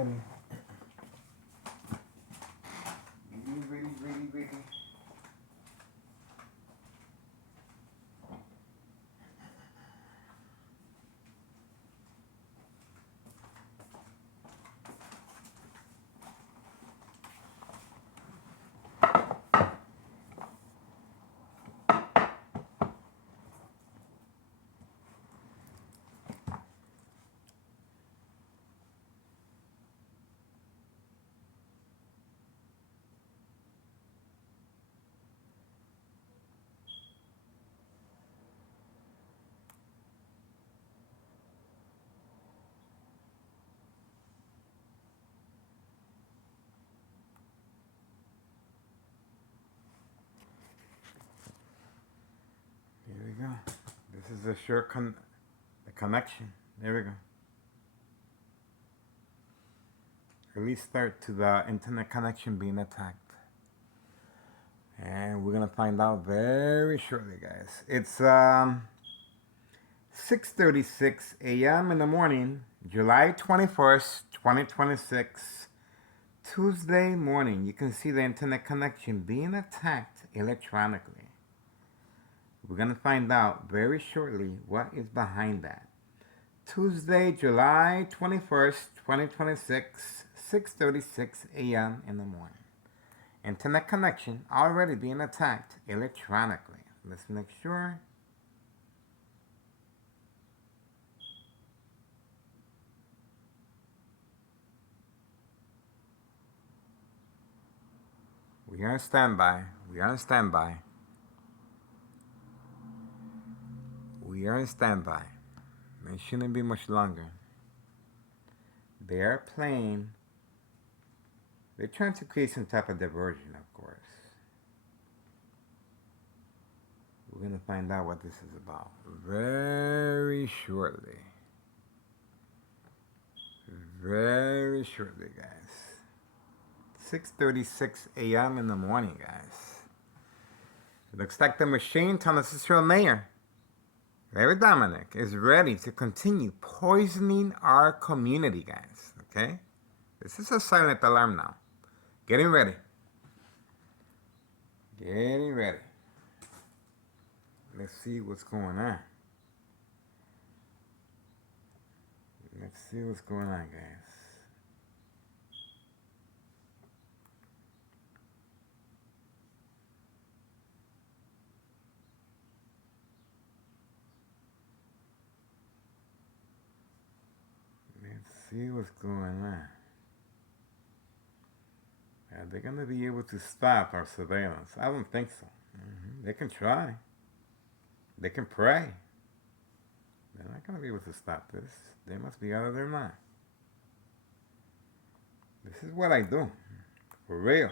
ready. Ready. Here we go. This is a sure the connection. There we go. Release start to the internet connection being attacked. And we're gonna find out very shortly, guys. It's 6:36 a.m. in the morning, July 21st, 2026, Tuesday morning. You can see the internet connection being attacked electronically. We're gonna find out very shortly what is behind that. Tuesday, July 21st, 2026, 6:36 a.m. in the morning. Internet connection already being attacked electronically. Let's make sure. We are on standby. We are on standby. We are on standby. It shouldn't be much longer. They are playing. They're trying to create some type of diversion, of course. We're going to find out what this is about very shortly. Very shortly, guys. 6:36 a.m. in the morning, guys. It looks like the machine, Thomas Israel Mayor, Larry Dominic, is ready to continue poisoning our community, guys. Okay? This is a silent alarm now. Getting ready. Getting ready. Let's see what's going on. Let's see what's going on, guys. Let's see what's going on. Are they going to be able to stop our surveillance? I don't think so. They can try. They can pray. They're not going to be able to stop this. They must be out of their mind. This is what I do. For real.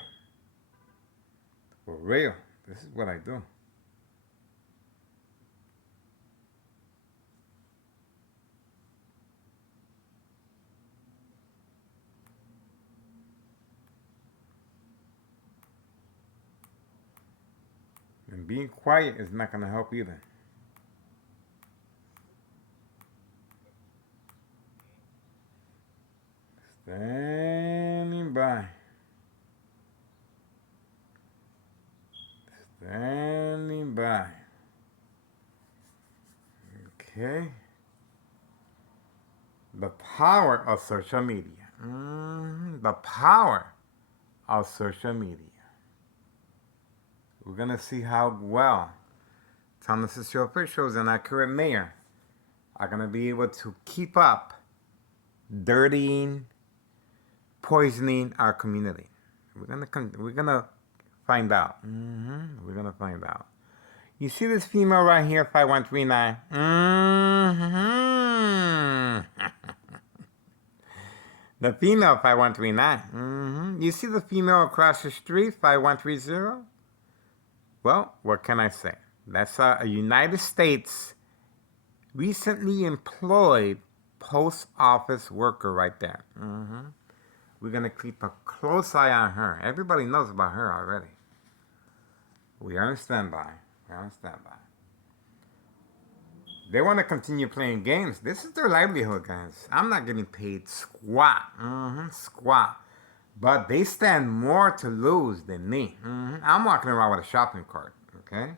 For real. This is what I do. And being quiet is not going to help either. Standing by. Standing by. Okay. The power of social media. The power of social media. We're going to see how well Thomas Israel officials and our current mayor are going to be able to keep up dirtying, poisoning our community. We're gonna find out. We're gonna find out. You see this female right here, 5139? The female 5139. You see the female across the street, 5130? Well, what can I say? That's a United States recently employed post office worker right there. We're going to keep a close eye on her. Everybody knows about her already. We are on standby. We're on standby. They want to continue playing games. This is their livelihood, guys. I'm not getting paid squat. Squat. But they stand more to lose than me. I'm walking around with a shopping cart, okay?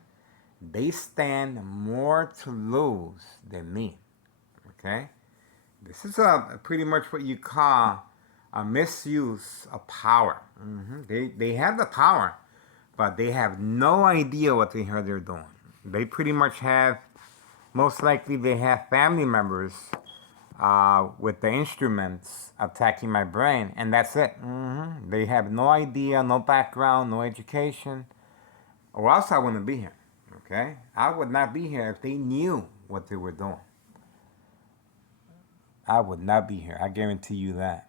They stand more to lose than me, okay? This is pretty much what you call a misuse of power. They have the power, but they have no idea what they're doing. They pretty much have, most likely, they have family members with the instruments attacking my brain, and that's it. They have no idea, no background, no education, or else I wouldn't be here. Okay, I would not be here if they knew what they were doing. I would not be here. I guarantee you that.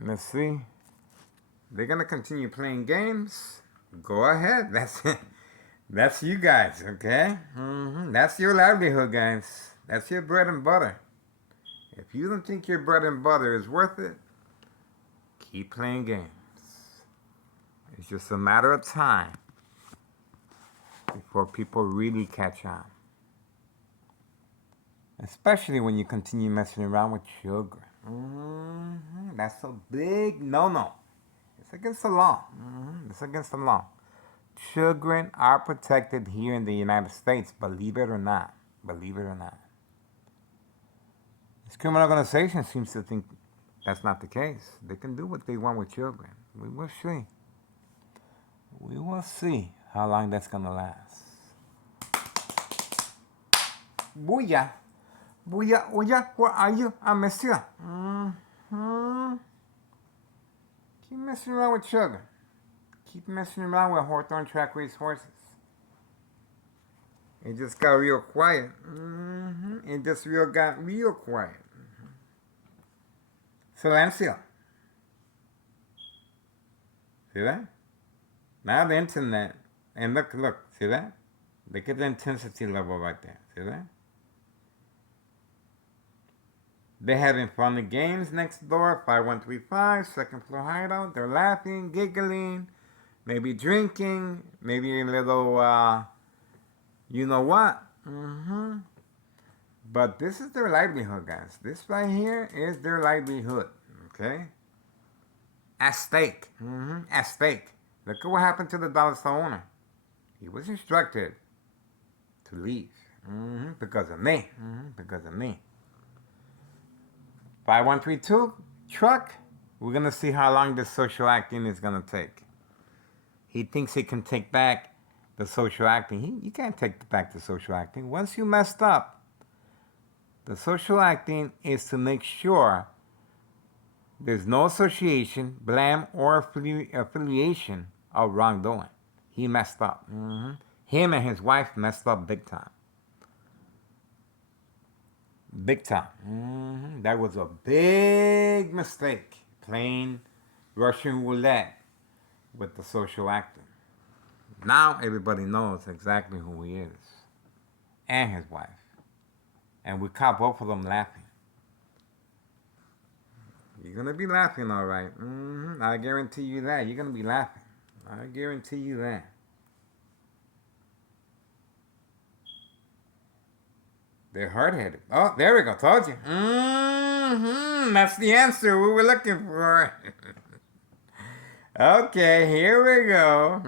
Let's see. They're gonna continue playing games. Go ahead. That's it. That's you guys. Okay. That's your livelihood, guys. That's your bread and butter. If you don't think your bread and butter is worth it, keep playing games. It's just a matter of time before people really catch on. Especially when you continue messing around with children. That's a big no-no. It's against the law. It's against the law. Children are protected here in the United States, believe it or not. Believe it or not. This criminal organization seems to think that's not the case. They can do what they want with children. We will see. We will see how long that's going to last. Booyah. Booyah, booyah, where are you? I miss you. Keep messing around with children. Keep messing around with Hawthorne track race horses. It just got real quiet. It just got real quiet. Silencio. See that? Now the internet, and look, see that? Look at the intensity level right there. See that? They're having fun in games next door, 5135, second floor hideout. They're laughing, giggling, maybe drinking, maybe a little, you know what? But this is their livelihood, guys. This right here is their livelihood, okay? At stake. At stake. Look at what happened to the dollar store owner. He was instructed to leave because of me. Because of me. 5132 truck. We're going to see how long this social acting is going to take. He thinks he can take back the social acting. You can't take back the social acting. Once you messed up, the social acting is to make sure there's no association, blame, or affiliation of wrongdoing. He messed up. Him and his wife messed up big time. Big time. That was a big mistake, playing Russian roulette with the social actor. Now everybody knows exactly who he is, and his wife. And we caught both of them laughing. You're going to be laughing, all right. I guarantee you that. You're going to be laughing. I guarantee you that. They're hard-headed. Oh, there we go. Told you. That's the answer we were looking for. Okay, here we go.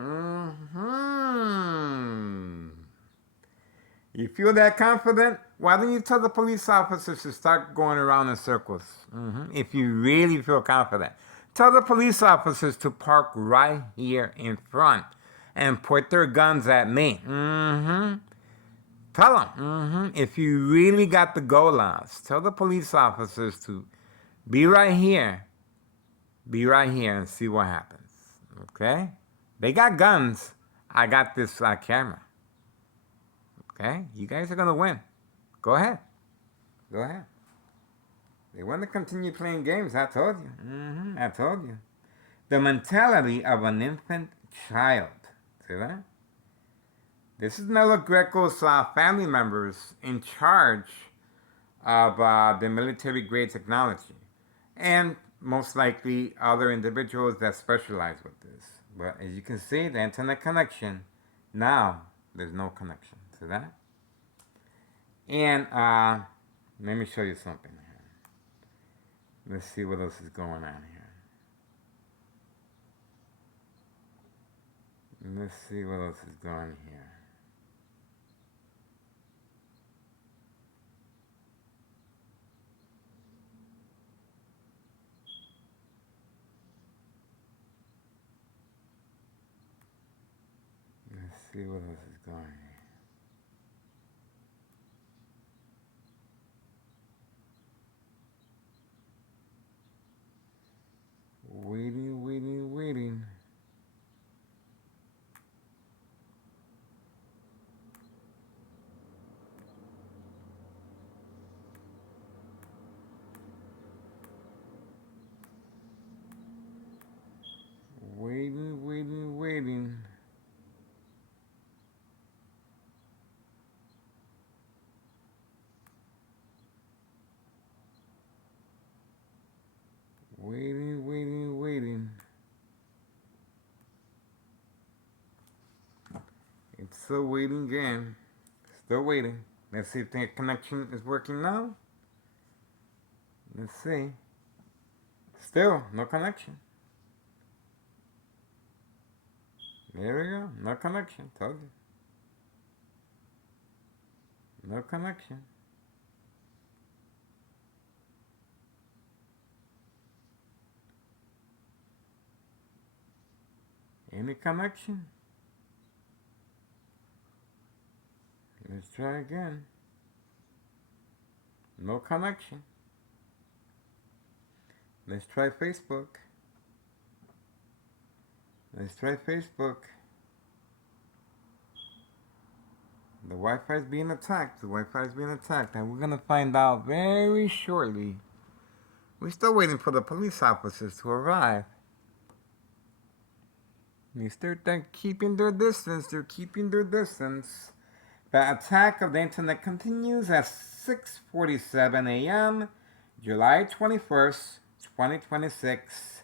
You feel that confident? Why don't you tell the police officers to start going around in circles? If you really feel confident. Tell the police officers to park right here in front and point their guns at me. Tell them. If you really got the go-laws, tell the police officers to be right here. Be right here and see what happens. Okay? They got guns. I got this camera. Okay? You guys are going to win. Go ahead. Go ahead. They want to continue playing games. I told you. I told you. The mentality of an infant child. See that? This is Nelo Greco's family members in charge of the military-grade technology. And most likely other individuals that specialize with this. But as you can see, the internet connection, now there's no connection. See that? And let me show you something here. Let's see what else is going on here. Let's see what else is going on here. Let's see what else is going on here. Waiting, waiting, waiting. Waiting, waiting, waiting. Waiting, waiting, waiting. It's still waiting again. Still waiting. Let's see if the connection is working now. Let's see. Still, no connection. There we go. No connection. Told you. No connection. Any connection? Let's try again. No connection. Let's try Facebook. Let's try Facebook. The Wi-Fi is being attacked. The Wi-Fi is being attacked, and we're gonna find out very shortly. We're still waiting for the police officers to arrive. They're keeping their distance. They're keeping their distance. The attack of the internet continues at 6:47 a.m., July 21st, 2026,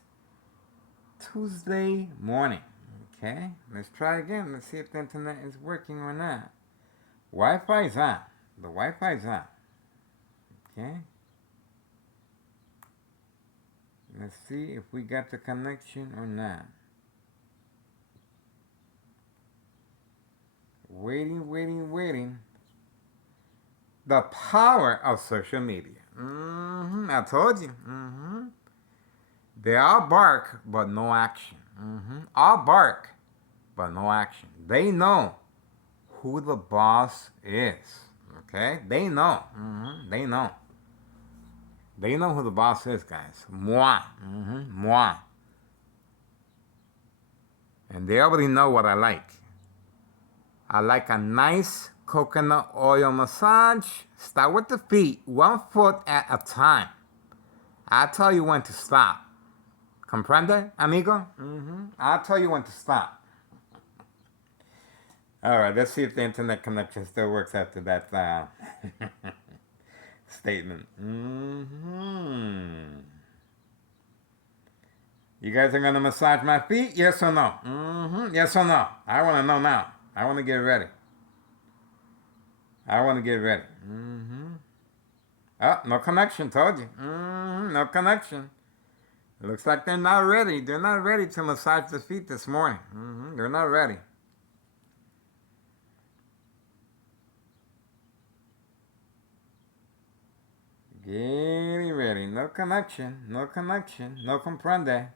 Tuesday morning. Okay, let's try again. Let's see if the internet is working or not. Wi-Fi is on. The Wi-Fi is on. Okay. Let's see if we got the connection or not. Waiting, waiting, waiting. The power of social media. I told you. They all bark, but no action. All bark, but no action. They know who the boss is. Okay? They know. They know. They know who the boss is, guys. Moi. Moi. And they already know what I like. I like a nice coconut oil massage. Start with the feet, 1 foot at a time. I'll tell you when to stop. Comprende, amigo? I'll tell you when to stop. All right, let's see if the internet connection still works after that statement. You guys are gonna massage my feet? Yes or no? Yes or no? I want to know now. I want to get ready. I want to get ready. Oh, no connection. Told you. No connection. It looks like they're not ready. They're not ready to massage the feet this morning. They're not ready. Getting ready. No connection. No connection. No comprende.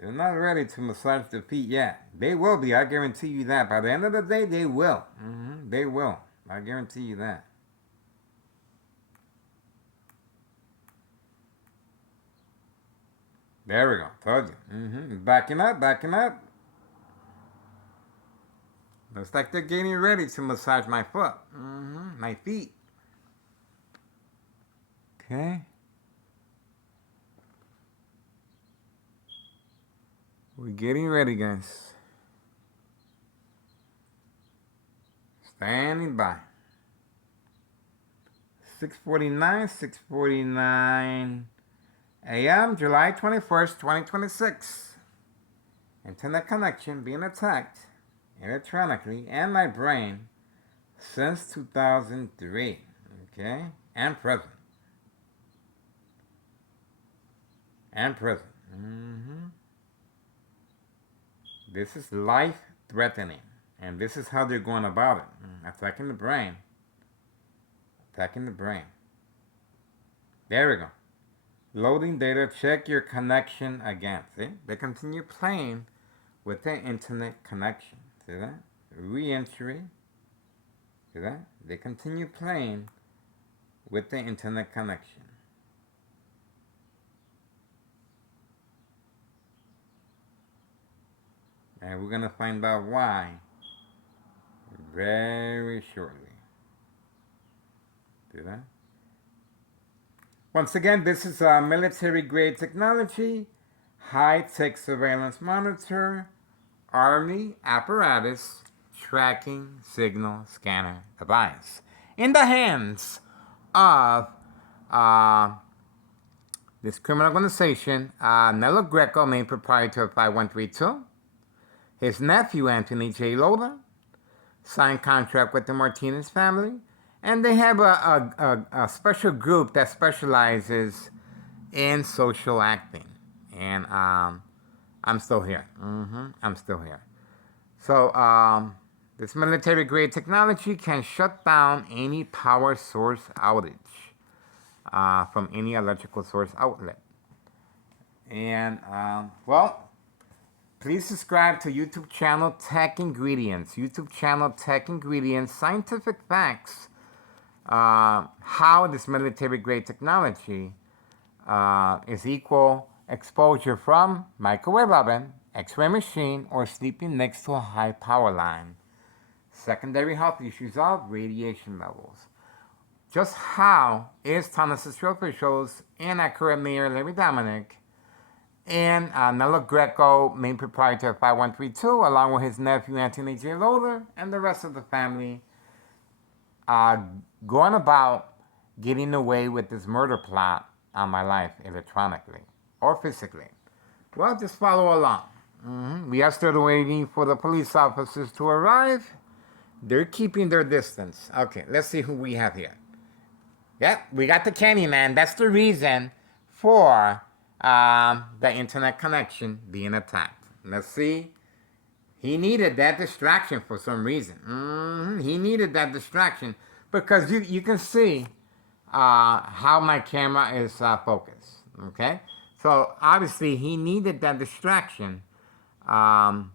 They're not ready to massage the feet yet. They will be. I guarantee you that. By the end of the day, they will. They will. I guarantee you that. There we go. Told you. Backing up. Backing up. Looks like they're getting ready to massage my foot. My feet. Okay. We're getting ready, guys. Standing by. 6:49 a.m., July 21st, 2026. Internet connection being attacked electronically and my brain since 2003. Okay? And present. And present. This is life threatening. And this is how they're going about it. Attacking the brain. Attacking the brain. There we go. Loading data. Check your connection again. See? They continue playing with the internet connection. See that? Re-entry. See that? They continue playing with the internet connection. And we're going to find out why very shortly. See that? Once again, this is a military grade technology, high tech surveillance monitor, Army apparatus, tracking signal scanner device in the hands of this criminal organization, Nello Greco, main proprietor of 5132, his nephew Anthony J. Loda, signed contract with the Martinez family, and they have a special group that specializes in social acting. And I'm still here. I'm still here. So this military grade technology can shut down any power source outage from any electrical source outlet. And well, please subscribe to YouTube channel Tech Ingredients. YouTube channel Tech Ingredients, scientific facts, how this military grade technology is equal exposure from microwave oven, x-ray machine, or sleeping next to a high power line. Secondary health issues of radiation levels. Just how is Thomas Field officials and accurate Mayor Larry Dominic and Nello Greco, main proprietor of 5132, along with his nephew Anthony J. Loader and the rest of the family, going about getting away with this murder plot on my life electronically or physically? Well, just follow along. We are still waiting for the police officers to arrive. They're keeping their distance. Okay, let's see who we have here. Yep, we got the Candyman. That's the reason for the internet connection being attacked. Let's see. He needed that distraction for some reason. He needed that distraction because you can see how my camera is focused. Okay? So obviously he needed that distraction. And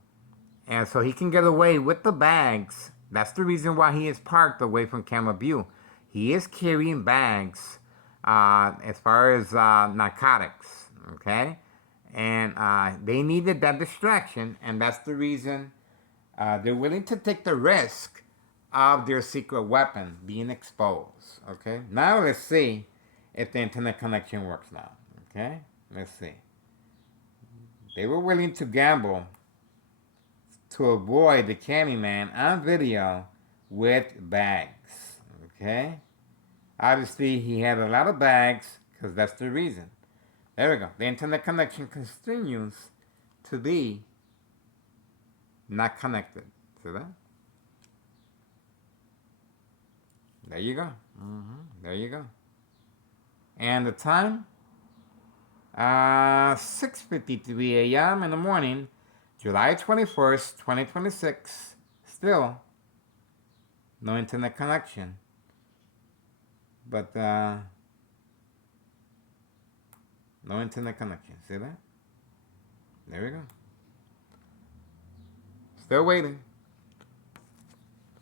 so he can get away with the bags. That's the reason why he is parked away from camera view. He is carrying bags as far as narcotics. Okay? And they needed that distraction, and that's the reason they're willing to take the risk of their secret weapon being exposed. Okay? Now let's see if the internet connection works now. Okay? Let's see. They were willing to gamble to avoid the Candyman on video with bags. Okay? Obviously, he had a lot of bags because that's the reason. There we go. The internet connection continues to be not connected. See that? There you go. There you go. And the time? 6:53 a.m. in the morning, July 21st, 2026. Still no internet connection. But no internet connection. See that? There we go. Still waiting.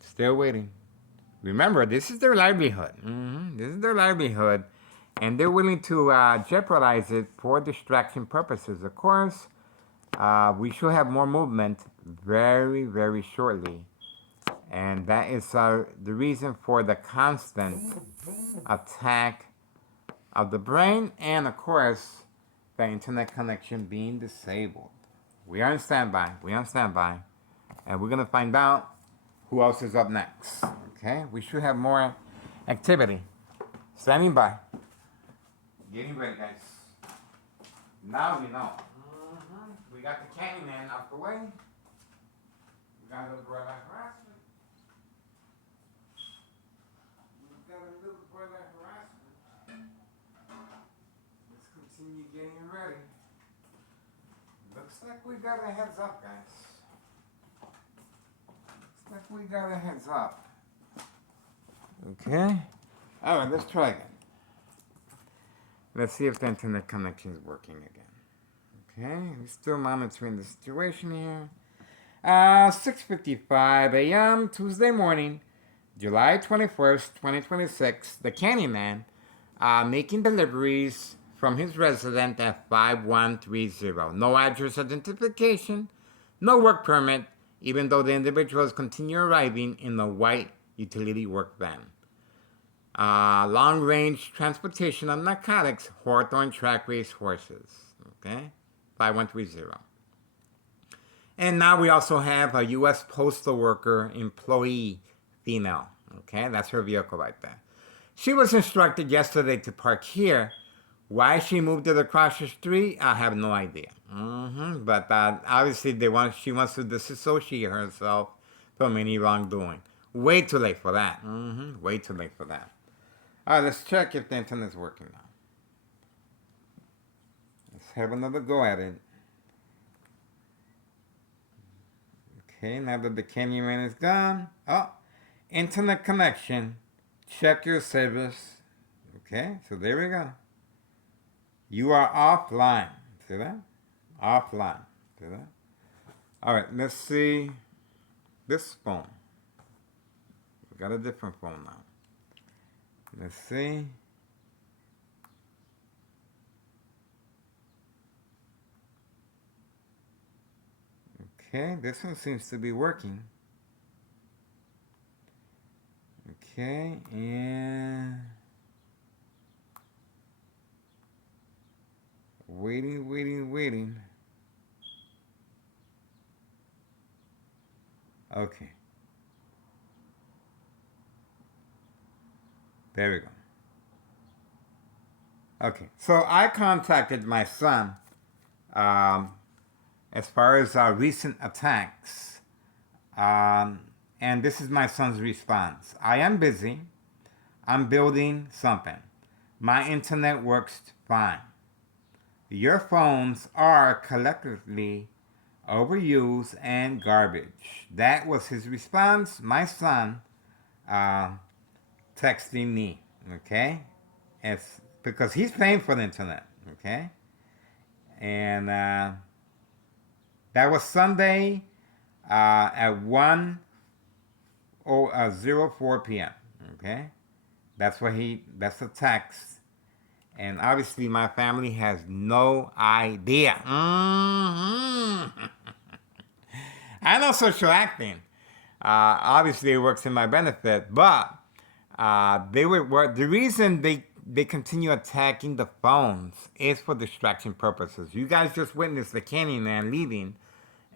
Still waiting. Remember, this is their livelihood. This is their livelihood. And they're willing to jeopardize it for distraction purposes. Of course, we should have more movement very, very shortly. And that is the reason for the constant attack of the brain and, of course, the internet connection being disabled. We are on standby. We are on standby. And we're going to find out who else is up next. Okay? We should have more activity. Standing by. Getting ready, guys. Now we know. We got the Candyman out the way. We got a brother harassment. We've got a little brother harassment. Let's continue getting ready. Looks like we got a heads up, guys. Looks like we got a heads up. Okay. All right, let's try again. Let's see if the internet connection is working again. Okay, we're still monitoring the situation here. 6:55 a.m. Tuesday morning, July 21st, 2026. The Candyman making deliveries from his residence at 5130. No address identification, no work permit, even though the individuals continue arriving in a white utility work van. Long-range transportation of narcotics, Hawthorne track race horses. Okay, 5130. And now we also have a U.S. postal worker employee, female. Okay, that's her vehicle right there. She was instructed yesterday to park here. Why she moved it across the street, I have no idea. But obviously she wants to disassociate herself from any wrongdoing. Way too late for that. Way too late for that. All right, let's check if the internet's working now. Let's have another go at it. Okay, now that the Candyman is gone. Oh, internet connection. Check your service. Okay, so there we go. You are offline. See that? Offline. See that? All right, let's see this phone. We got a different phone now. Let's see. Okay, this one seems to be working. Okay, and waiting. Okay. There we go. Okay, so I contacted my son as far as recent attacks. And this is my son's response. I am busy. I'm building something. My internet works fine. Your phones are collectively overused and garbage. That was his response. My son texting me, okay? It's because he's paying for the internet, okay? And that was Sunday at 1:04 p.m. Okay, that's the text, and obviously my family has no idea. I know social acting. Obviously, it works in my benefit, but the reason they continue attacking the phones is for distraction purposes. You guys just witnessed the Candyman leaving.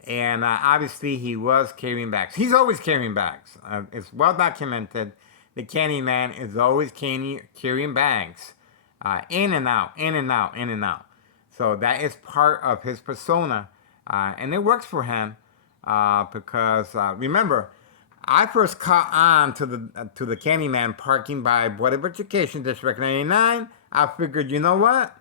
And obviously, he was carrying bags. He's always carrying bags. It's well documented. The Candyman is always carrying bags in and out. So that is part of his persona. And it works for him because, remember, I first caught on to the Candyman parking by Board of Education, District 99. I figured, you know what?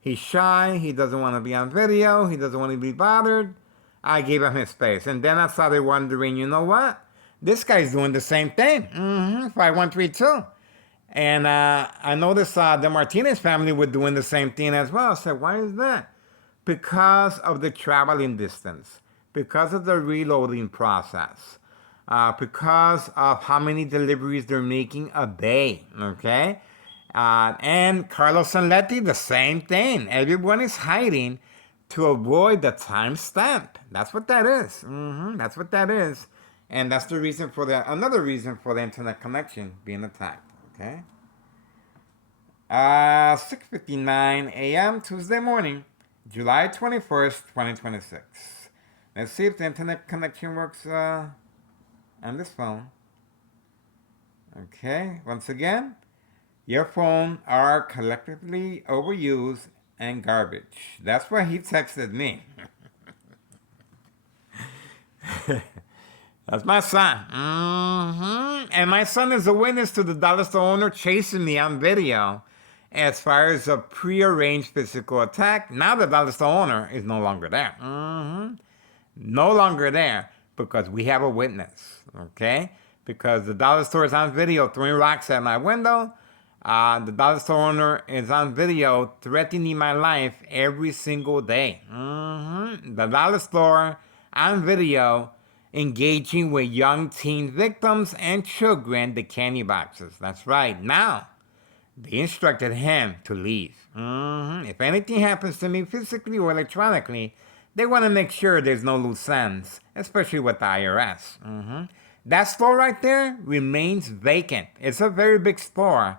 He's shy. He doesn't want to be on video. He doesn't want to be bothered. I gave him his space. And then I started wondering, you know what? This guy's doing the same thing. 5132. And I noticed the Martinez family were doing the same thing as well. I said, why is that? Because of the traveling distance. Because of the reloading process. Because of how many deliveries they're making a day. Okay? And Carlos and Letty, the same thing. Everyone is hiding to avoid the timestamp. That's what that is. That's what that is. And that's the reason for another reason for the internet connection being attacked. Okay. 6:59 a.m. Tuesday morning, July 21st, 2026. Let's see if the internet connection works on this phone. Okay. Once again, your phone are collectively overused and garbage. That's what he texted me. That's my son. And my son is a witness to the dollar store owner chasing me on video. As far as a prearranged physical attack, now the dollar store owner is no longer there. No longer there because we have a witness, okay? Because the dollar store is on video throwing rocks at my window. The dollar store owner is on video threatening my life every single day. The dollar store on video engaging with young teen victims and children, the candy boxes. That's right. Now, they instructed him to leave. If anything happens to me physically or electronically, they want to make sure there's no loose ends, especially with the IRS. That store right there remains vacant. It's a very big store,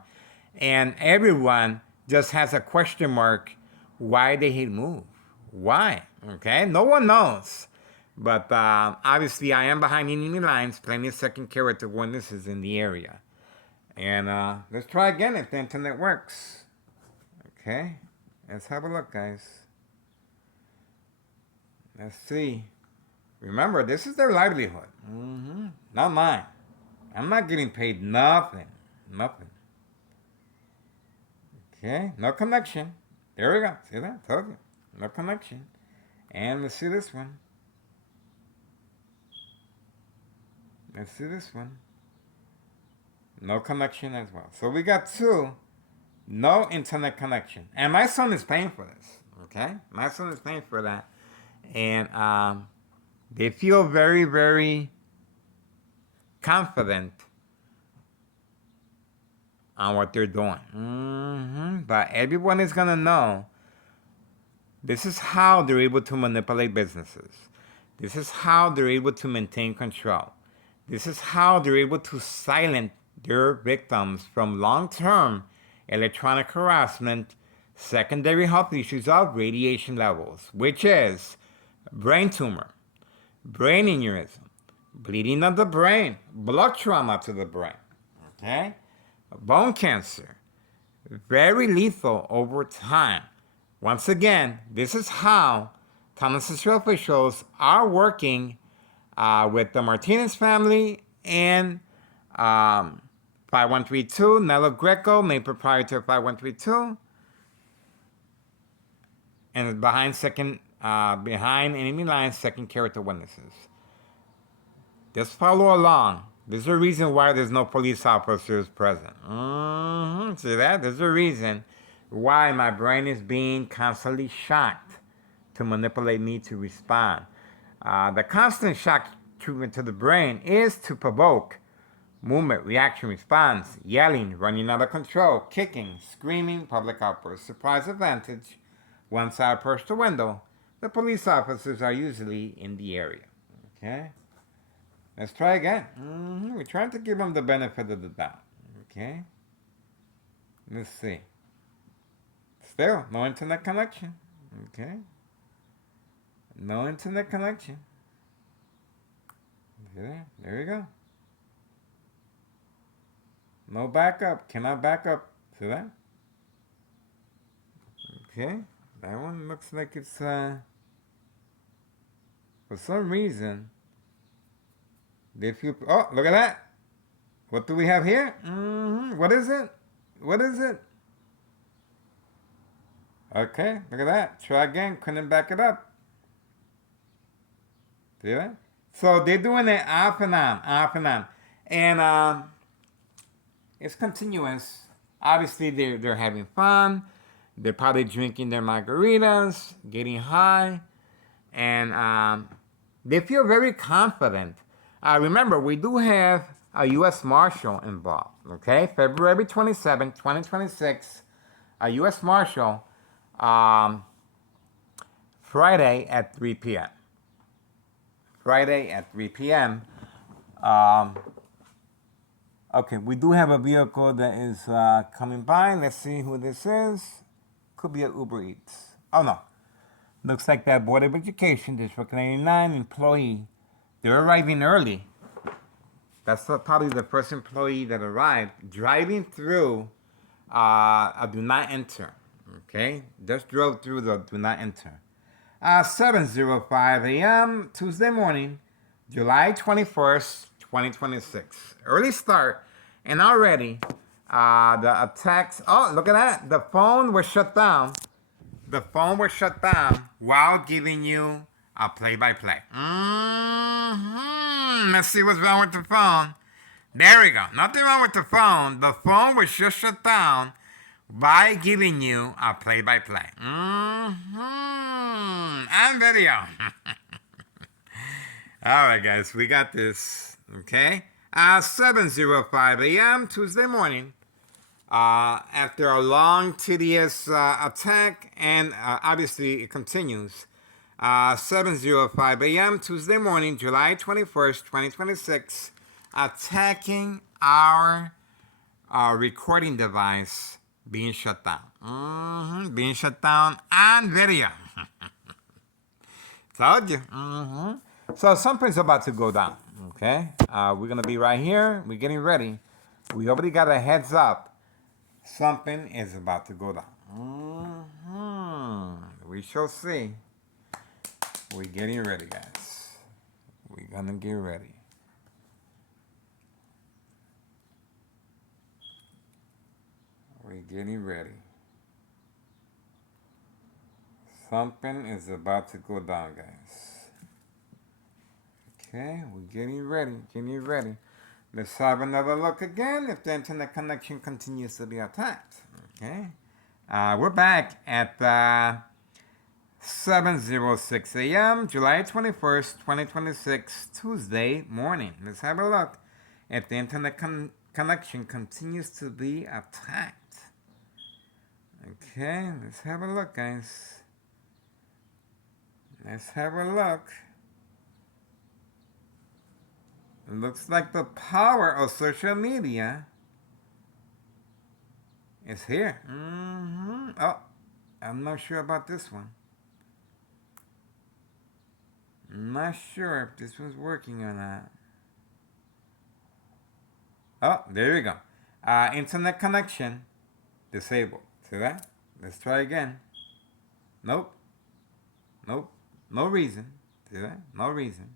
and everyone just has a question mark why they hate move. Why? Okay, no one knows. But obviously, I am behind enemy lines, plenty of second character witnesses in the area. And let's try again if the internet works. Okay, let's have a look, guys. Let's see. Remember, this is their livelihood. Not mine. I'm not getting paid nothing. Nothing. Okay, no connection. There we go. See that? Told you. No connection. And let's see this one. Let's see this one. No connection as well. So we got two. No internet connection. And my son is paying for this. Okay? My son is paying for that. And they feel very, very confident on what they're doing. But everyone is going to know this is how they're able to manipulate businesses. This is how they're able to maintain control. This is how they're able to silence their victims from long-term electronic harassment, secondary health issues of radiation levels, which is brain tumor, brain aneurysm, bleeding of the brain, blood trauma to the brain, okay? Bone cancer, very lethal over time. Once again, this is how Thomas Israel officials are working with the Martinez family and 5132, Nello Greco, main proprietor of 5132, and behind enemy lines, second character witnesses. Just follow along. There's a reason why there's no police officers present. See that? There's a reason why my brain is being constantly shocked to manipulate me to respond. The constant shock treatment to the brain is to provoke movement, reaction, response, yelling, running out of control, kicking, screaming, public outbursts, surprise advantage. Once I approach the window, the police officers are usually in the area. Okay? Let's try again. We're trying to give them the benefit of the doubt. Okay? Let's see. Still, no internet connection. Okay? No internet connection. There we go. No backup. Cannot back up. See that? Okay. That one looks like it's, for some reason, they feel, oh, look at that. What do we have here? What is it? What is it? Okay, look at that. Try again. Couldn't back it up. See that? So they're doing it off and on. And it's continuous. Obviously, they're having fun. They're probably drinking their margaritas, getting high, and they feel very confident. Remember, we do have a U.S. Marshal involved, okay? February 27, 2026, a U.S. Marshal, Friday at 3 p.m. Friday at 3 p.m. Okay, we do have a vehicle that is coming by. Let's see who this is. Could be an Uber Eats. Oh, no. Looks like that Board of Education, District 99 employee. They're arriving early. That's probably the first employee that arrived, driving through a do not enter. Okay? Just drove through the do not enter. 7:05 a.m. Tuesday morning, July 21st, 2026. Early start, and already the attacks. Oh, look at that. The phone was shut down. The phone was shut down while giving you a play by play. Let's see what's wrong with the phone. There we go. Nothing wrong with the phone. The phone was just shut down by giving you a play by play. And video. All right, guys, we got this. Okay. 7:05 a.m. Tuesday morning. After a long, tedious attack, and obviously it continues. 7:05 a.m. Tuesday morning, July 21st, 2026, attacking our recording device being shut down. Being shut down on video. Told you. So something's about to go down. Okay, we're gonna be right here. We're getting ready. We already got a heads up. Something is about to go down. We shall see. We're getting ready, guys. We're gonna get ready. We're getting ready. Something is about to go down, guys. Okay, we're getting ready. Getting ready. Let's have another look again if the internet connection continues to be attacked. Okay. We're back at 7:06 a.m. July 21st, 2026, Tuesday morning. Let's have a look if the internet connection continues to be attacked. Okay, let's have a look, guys. Let's have a look. It looks like the power of social media is here. Oh, I'm not sure about this one. I'm not sure if this one's working or not. Oh, there we go. Internet connection disabled. See that? Let's try again. Nope. Nope. No reason. See that? No reason.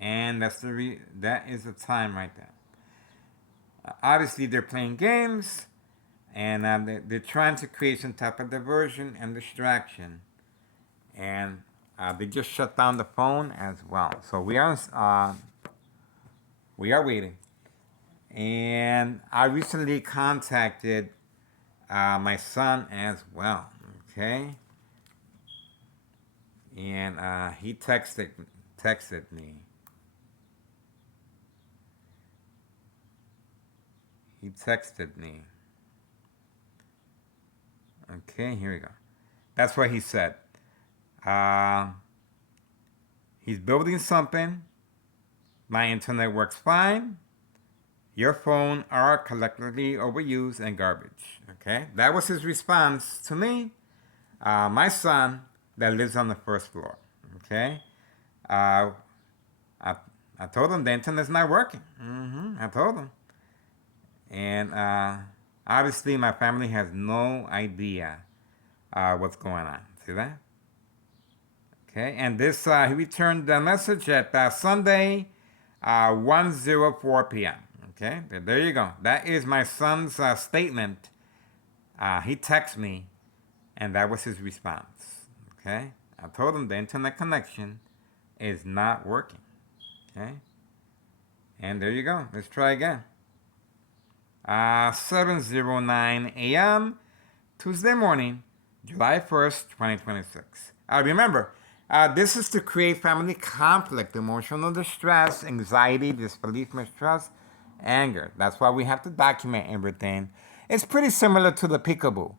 And that is the time right there. Obviously, they're playing games, and they're trying to create some type of diversion and distraction. And they just shut down the phone as well. So we are waiting. And I recently contacted my son as well. Okay, and he texted me. He texted me. Okay, here we go. That's what he said. He's building something. My internet works fine. Your phone are collectively overused and garbage. Okay, that was his response to me. My son that lives on the first floor. Okay, I told him the internet's not working. I told him. And obviously, my family has no idea what's going on. See that? Okay, and this, he returned the message at Sunday, 1:04 p.m. Okay, there you go. That is my son's statement. He texted me, and that was his response. Okay, I told him the internet connection is not working. Okay, and there you go. Let's try again. 7:09 a.m. Tuesday morning, July 1st, 2026. Remember, this is to create family conflict, emotional distress, anxiety, disbelief, mistrust, anger. That's why we have to document everything. It's pretty similar to the peekaboo.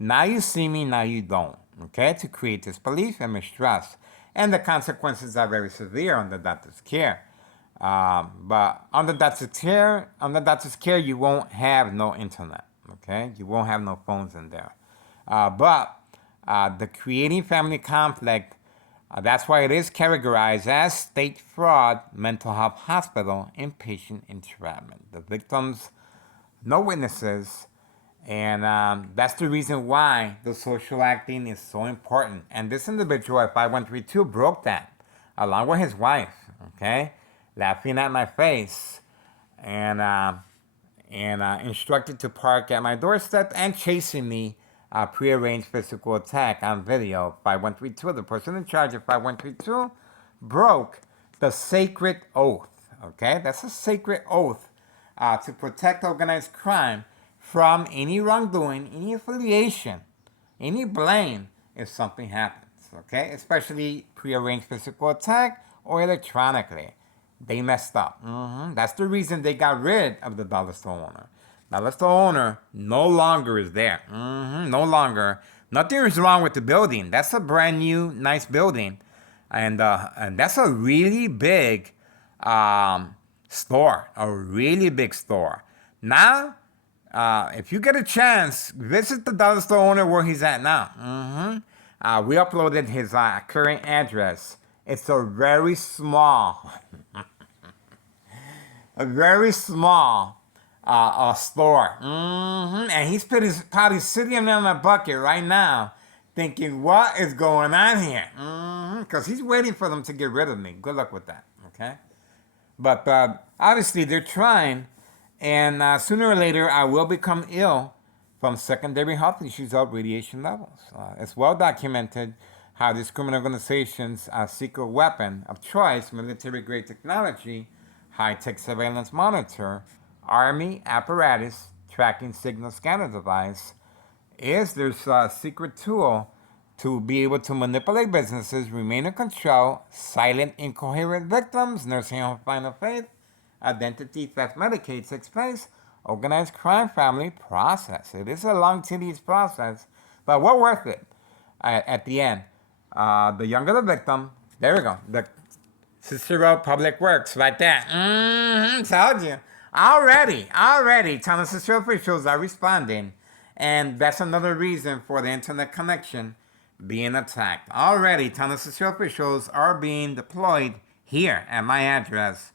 Now you see me, now you don't. Okay, to create disbelief and mistrust. And the consequences are very severe under doctor's care. But under doctor's care, you won't have no internet. Okay, you won't have no phones in there. But the creating family conflict, that's why it is categorized as state fraud, mental health hospital, inpatient entrapment. The victims, no witnesses, and that's the reason why the social acting is so important. And this individual at 5132 broke that. along with his wife, okay, laughing at my face and instructed to park at my doorstep and chasing me, prearranged physical attack on video. 5132, the person in charge of 5132, broke the sacred oath. Okay, that's a sacred oath to protect organized crime from any wrongdoing, any affiliation, any blame if something happens. Okay, especially prearranged physical attack or electronically. They messed up. That's the reason they got rid of the dollar store owner. Dollar store owner no longer is there. No longer. Nothing is wrong with the building. That's a brand new, nice building, and that's a really big store. A really big store. Now, if you get a chance, visit the dollar store owner where he's at now. We uploaded his current address. It's a very small a very small store. And he's probably sitting in a bucket right now thinking, what is going on here? Because he's waiting for them to get rid of me. Good luck with that, okay? But obviously they're trying, and sooner or later I will become ill from secondary health issues of radiation levels. It's well documented how these criminal organizations secret weapon of choice, military-grade technology, high-tech surveillance monitor, army apparatus, tracking signal scanner device, is their secret tool to be able to manipulate businesses, remain in control, silent incoherent victims, nursing home final faith, identity theft, Medicaid takes place, organized crime family process. It is a long, tedious process, but we're worth it at the end. The younger the victim, there we go. The Cicero Public Works, right there. Told you. Already, Town Cicero officials are responding, and that's another reason for the internet connection being attacked. Already, Town Cicero officials are being deployed here at my address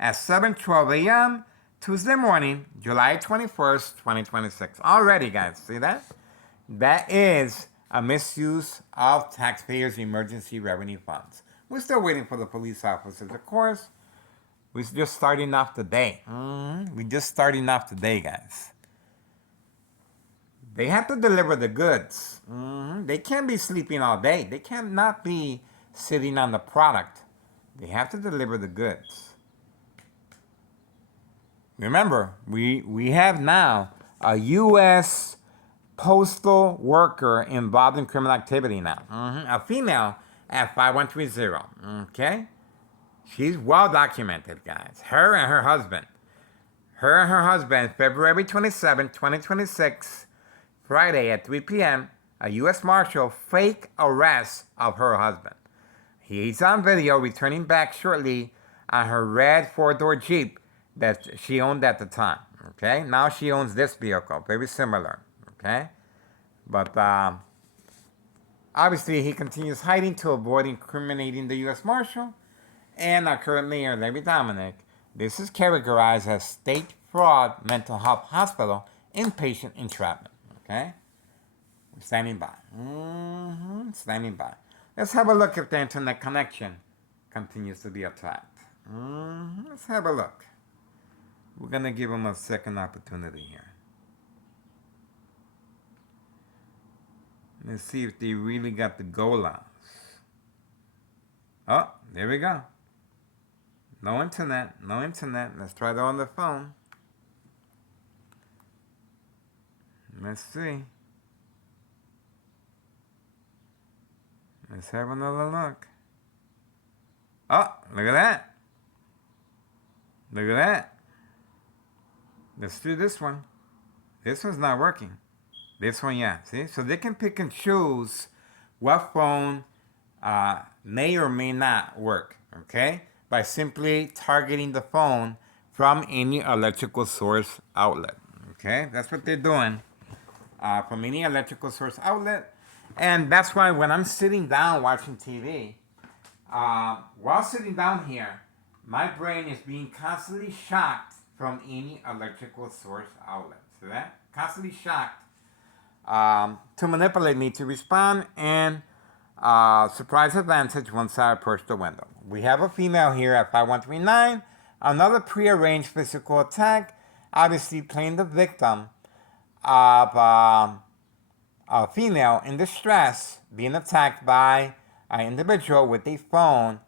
at 7:12 a.m. Tuesday morning, July 21st, 2026. Already, guys, see that? That is a misuse of taxpayers' emergency revenue funds. We're still waiting for the police officers, of course. We're just starting off the day. We're just starting off the day, guys. They have to deliver the goods. They can't be sleeping all day. They cannot be sitting on the product. They have to deliver the goods. Remember, we have now a U.S. postal worker involved in criminal activity now. A female at 5130. Okay? She's well documented, guys. Her and her husband. February 27, 2026, Friday at 3 p.m., a U.S. Marshal fake arrest of her husband. He's on video returning back shortly on her red four-door Jeep that she owned at the time. Okay? Now she owns this vehicle. Very similar. Okay? But obviously he continues hiding to avoid incriminating the U.S. Marshal and our current mayor, Larry Dominic. This is categorized as state fraud mental health hospital inpatient entrapment. Okay? I'm standing by. Standing by. Let's have a look if the internet connection continues to be attacked. Let's have a look. We're going to give them a second opportunity here. Let's see if they really got the goal outs. Oh, there we go. No internet. Let's try that on the phone. Let's see. Let's have another look. Oh, look at that. Look at that. Let's do this one. This one's not working. This one, yeah. See? So they can pick and choose what phone may or may not work, okay? By simply targeting the phone from any electrical source outlet, okay? That's what they're doing, from any electrical source outlet. And that's why when I'm sitting down watching TV, while sitting down here, my brain is being constantly shocked from any electrical source outlet. See that? Constantly shocked to manipulate me to respond and surprise advantage once I approach the window. we have a female here at 5139. Another prearranged physical attack, obviously playing the victim of a female in distress being attacked by an individual with a phone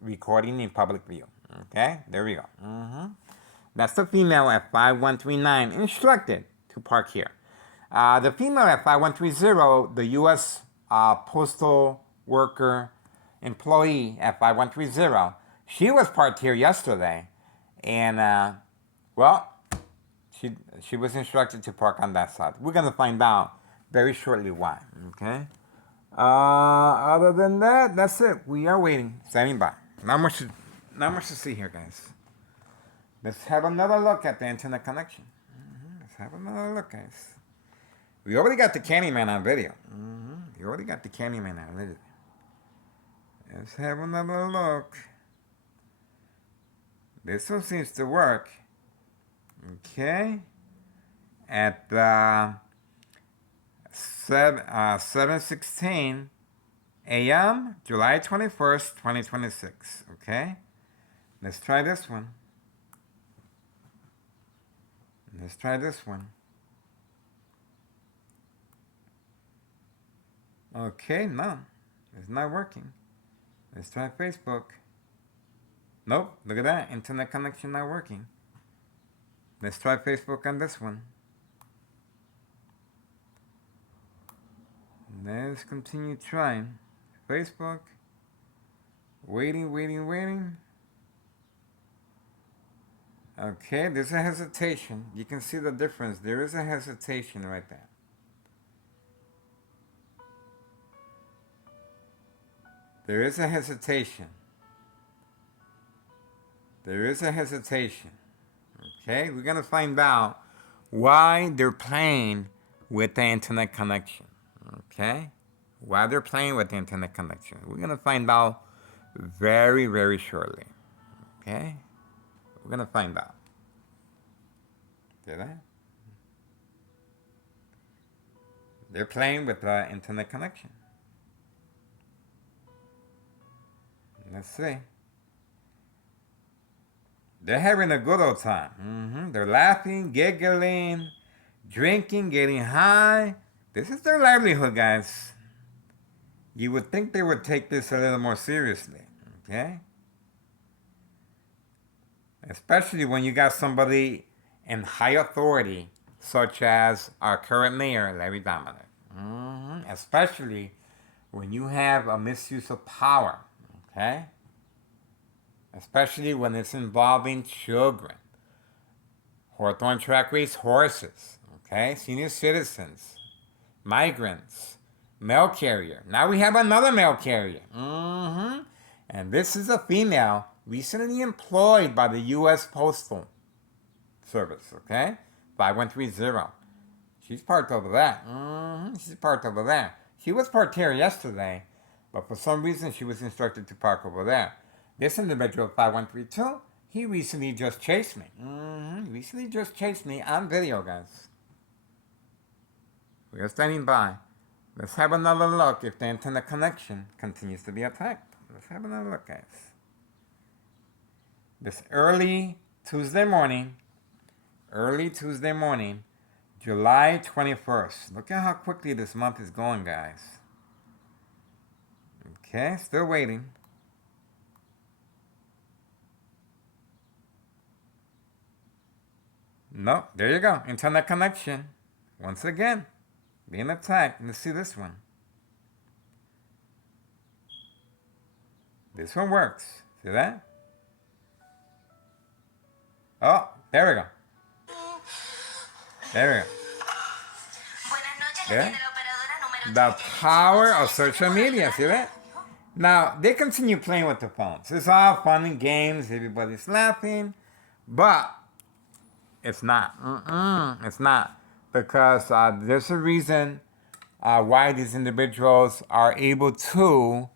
recording in public view. Okay, there we go. That's the female at 5139 instructed to park here. The female at 5130, the U.S. postal worker employee at 5130, she was parked here yesterday, and well, she was instructed to park on that side. We're gonna find out very shortly why. Okay. Other than that, that's it. We are waiting, standing by. Not much to see here, guys. Let's have another look at the internet connection. Let's have another look, guys. We already got the Candyman on video. We already got the Candyman on video. Let's have another look. This one seems to work. Okay. At 7:16 a.m., July 21st, 2026. Okay. Let's try this one. Let's try this one. Okay, no. It's not working. Let's try Facebook. Nope, look at that. Internet connection not working. Let's try Facebook on this one. Let's continue trying. Facebook. Waiting. Okay, there's a hesitation. You can see the difference. There is a hesitation right there. There is a hesitation. There is a hesitation. Okay, we're going to find out why they're playing with the internet connection. Okay, why they're playing with the internet connection. We're going to find out very, very shortly. Okay, we're going to find out. Did I? They're playing with the internet connection. Let's see. They're having a good old time. They're laughing, giggling, drinking, getting high. This is their livelihood, guys. You would think they would take this a little more seriously, okay? Especially when you got somebody in high authority, such as our current mayor, Larry Dominic. Especially when you have a misuse of power, okay? Especially when it's involving children, Hawthorne track race horses, okay? Senior citizens, migrants, mail carrier. Now we have another mail carrier. And this is a female recently employed by the U.S. Postal Service, okay? 5130. She's parked over there. She's parked over there. She was parked here yesterday, but for some reason she was instructed to park over there. This individual, 5132, he recently just chased me. Recently just chased me on video, guys. We are standing by. Let's have another look if the internet connection continues to be attacked. Let's have another look, guys. This early Tuesday morning, July 21st. Look at how quickly this month is going, guys. Okay, still waiting. No, there you go. Internet connection. Once again, being attacked. Let's see this one. This one works. See that? Oh, there we go. There we go. There? The power of social media. See that? Now, they continue playing with the phones. It's all fun and games. Everybody's laughing. But it's not. It's not. Because there's a reason why these individuals are able to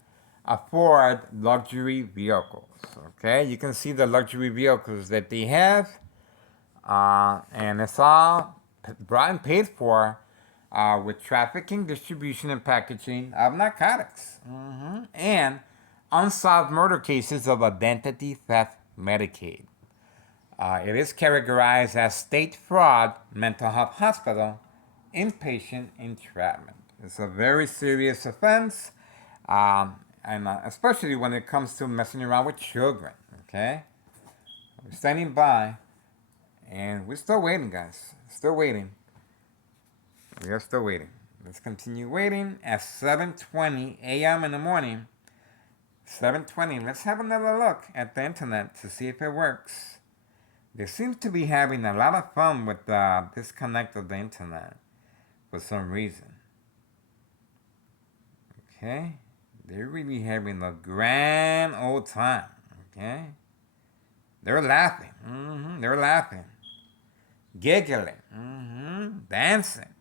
afford luxury vehicles. Okay? You can see the luxury vehicles that they have. And it's all brought and paid for with trafficking, distribution, and packaging of narcotics. And unsolved murder cases of identity theft Medicaid. It is categorized as state fraud, mental health hospital, inpatient entrapment. It's a very serious offense, and especially when it comes to messing around with children. Okay, we're standing by, and we're still waiting, guys. Still waiting. We are still waiting. Let's continue waiting at 7:20 a.m. in the morning. 7:20. Let's have another look at the internet to see if it works. They seem to be having a lot of fun with the disconnect of the internet for some reason. Okay? They're really having a grand old time. Okay? They're laughing. They're laughing. Giggling. Dancing.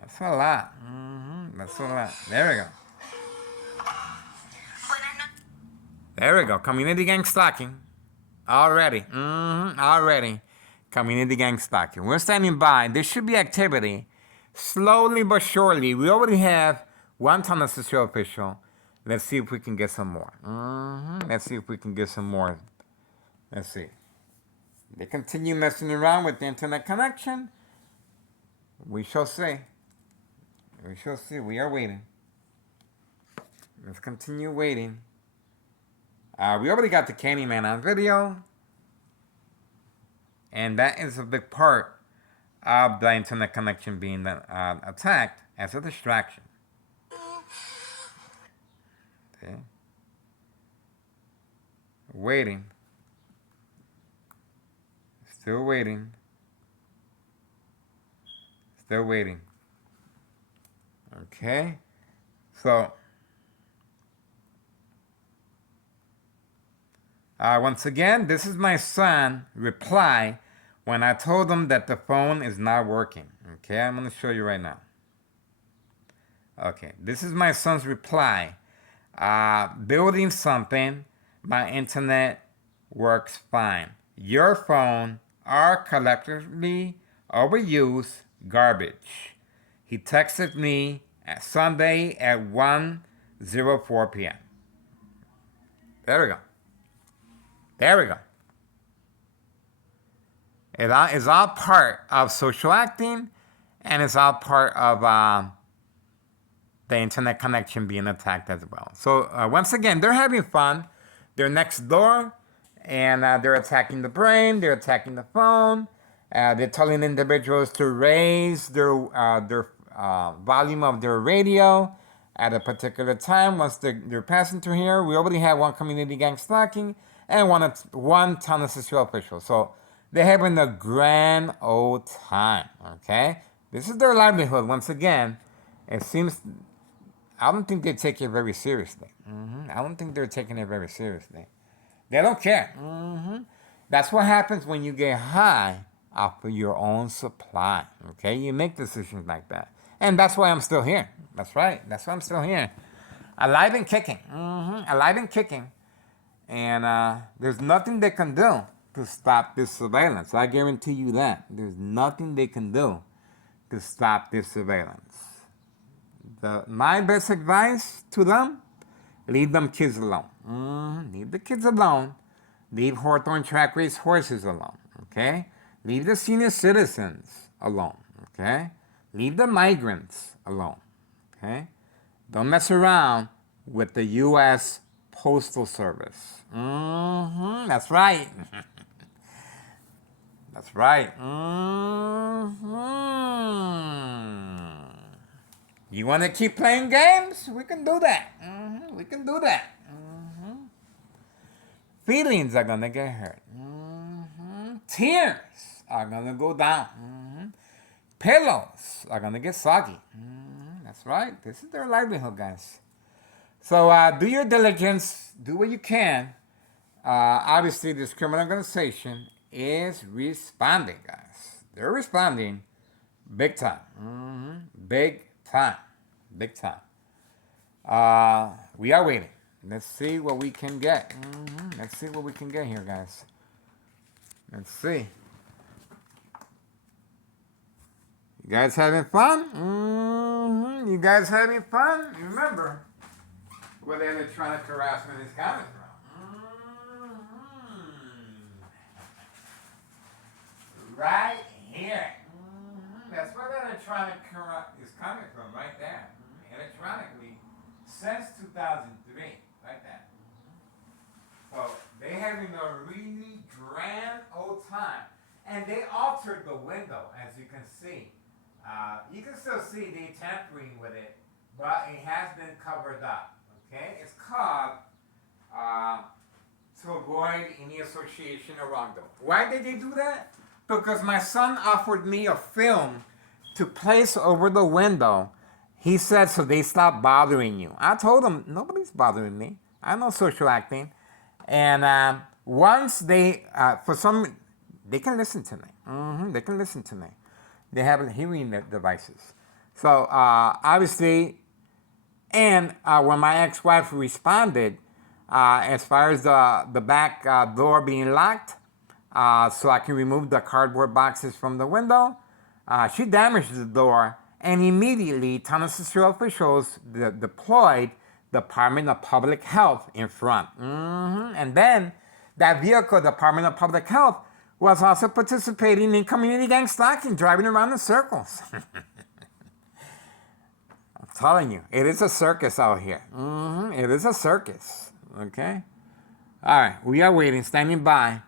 That's a lot. That's a lot. There we go. There we go. Community gang stalking. Already. Already. Community gang stalking. We're standing by. There should be activity. Slowly but surely. We already have one Tennessee Show official. Let's see if we can get some more. Let's see if we can get some more. Let's see. They continue messing around with the internet connection. We shall see. We shall see. We are waiting. Let's continue waiting. We already got the Candyman on video. And that is a big part of the internet connection being attacked as a distraction. Okay. Waiting. Still waiting. Still waiting. Okay. So, once again, this is my son reply when I told him that the phone is not working. Okay, I'm going to show you right now. Okay, this is my son's reply. Building something, my internet works fine. Your phone are collectively overused garbage. He texted me at Sunday at 1:04 p.m. There we go. There we go. It is all part of social acting, and it's all part of the internet connection being attacked as well. So once again, they're having fun. They're next door, and they're attacking the brain. They're attacking the phone. They're telling individuals to raise their volume of their radio at a particular time once they're passing through here. We already have one community gang stalking and one Tennessee Show official. So they're having a grand old time, okay? This is their livelihood. Once again, it seems, I don't think they take it very seriously. I don't think they're taking it very seriously. They don't care. That's what happens when you get high off of your own supply, okay? You make decisions like that. And that's why I'm still here. That's right. That's why I'm still here. Alive and kicking. Alive and kicking. And there's nothing they can do to stop this surveillance. I guarantee you that. There's nothing they can do to stop this surveillance. My best advice to them, leave them kids alone. Leave the kids alone. Leave Hawthorne track race horses alone, okay? Leave the senior citizens alone, okay? Leave the migrants alone, okay? Don't mess around with the U.S. Postal Service. That's right. That's right. You want to keep playing games? We can do that. We can do that. Feelings are going to get hurt. Tears are going to go down. Pillows are going to get soggy. That's right. This is their livelihood, guys. So do your diligence. Do what you can. Obviously, this criminal organization is responding, guys. They're responding big time. Big time. Big time. We are waiting. Let's see what we can get. Let's see what we can get here, guys. Let's see. You guys having fun? You guys having fun? Remember, where the electronic harassment is coming from. Right here. That's where the electronic is coming from, right there. Electronically, since 2003, right there. So they having a really grand old time, and they altered the window, as you can see. You can still see they tampering with it, but it has been covered up. Okay, it's called to avoid any association or wrongdoing. Why did they do that? Because my son offered me a film to place over the window. He said so they stop bothering you. I told him nobody's bothering me. I know social acting, and once they they can listen to me. They can listen to me. They have hearing devices. So obviously, and when my ex-wife responded, as far as the back door being locked, so I can remove the cardboard boxes from the window, she damaged the door, and immediately Town Cicero officials deployed Department of Public Health in front. And then that vehicle, Department of Public Health, was also participating in community gang stalking, driving around in circles. I'm telling you, it is a circus out here. It is a circus. Okay? All right, we are waiting, standing by.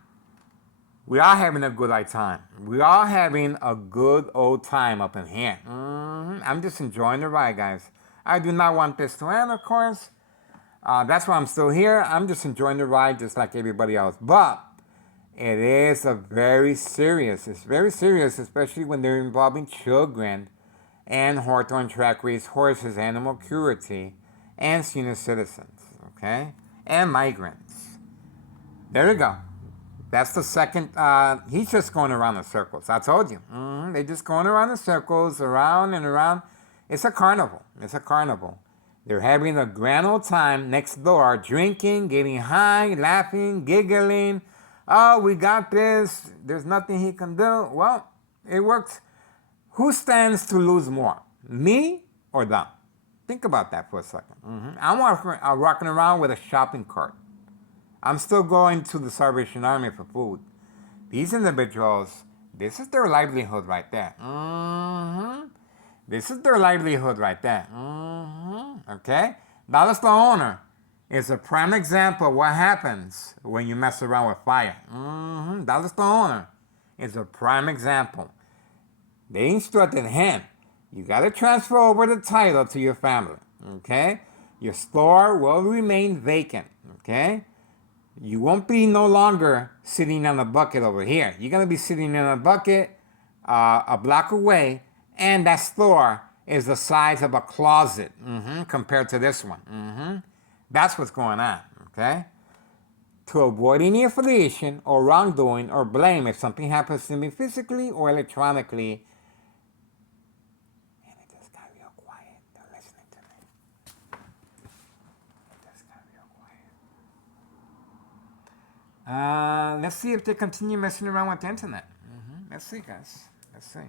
We are having a good old time. We are having a good old time up in here. I'm just enjoying the ride, guys. I do not want this to end, of course. That's why I'm still here. I'm just enjoying the ride just like everybody else. But it is it's very serious, especially when they're involving children and Hawthorne track race horses, animal cruelty, and senior citizens, okay? And migrants. There you go. That's the second, he's just going around in circles. I told you. They're just going around in circles, around and around. It's a carnival. It's a carnival. They're having a grand old time next door, drinking, getting high, laughing, giggling. Oh, we got this. There's nothing he can do. Well, it works. Who stands to lose more, me or them? Think about that for a second. I'm walking around with a shopping cart. I'm still going to the Salvation Army for food. These individuals, this is their livelihood right there. This is their livelihood right there. Okay? Dallas the owner is a prime example of what happens when you mess around with fire. Dallas the owner is a prime example. They instructed him, you got to transfer over the title to your family. Okay? Your store will remain vacant. Okay? You won't be no longer sitting on a bucket over here. You're going to be sitting in a bucket a block away, and that store is the size of a closet compared to this one. That's what's going on, okay? To avoid any affiliation or wrongdoing or blame if something happens to me physically or electronically. And it just got real quiet. They're listening to me. It just got real quiet. Let's see if they continue messing around with the internet. Let's see, guys. Let's see.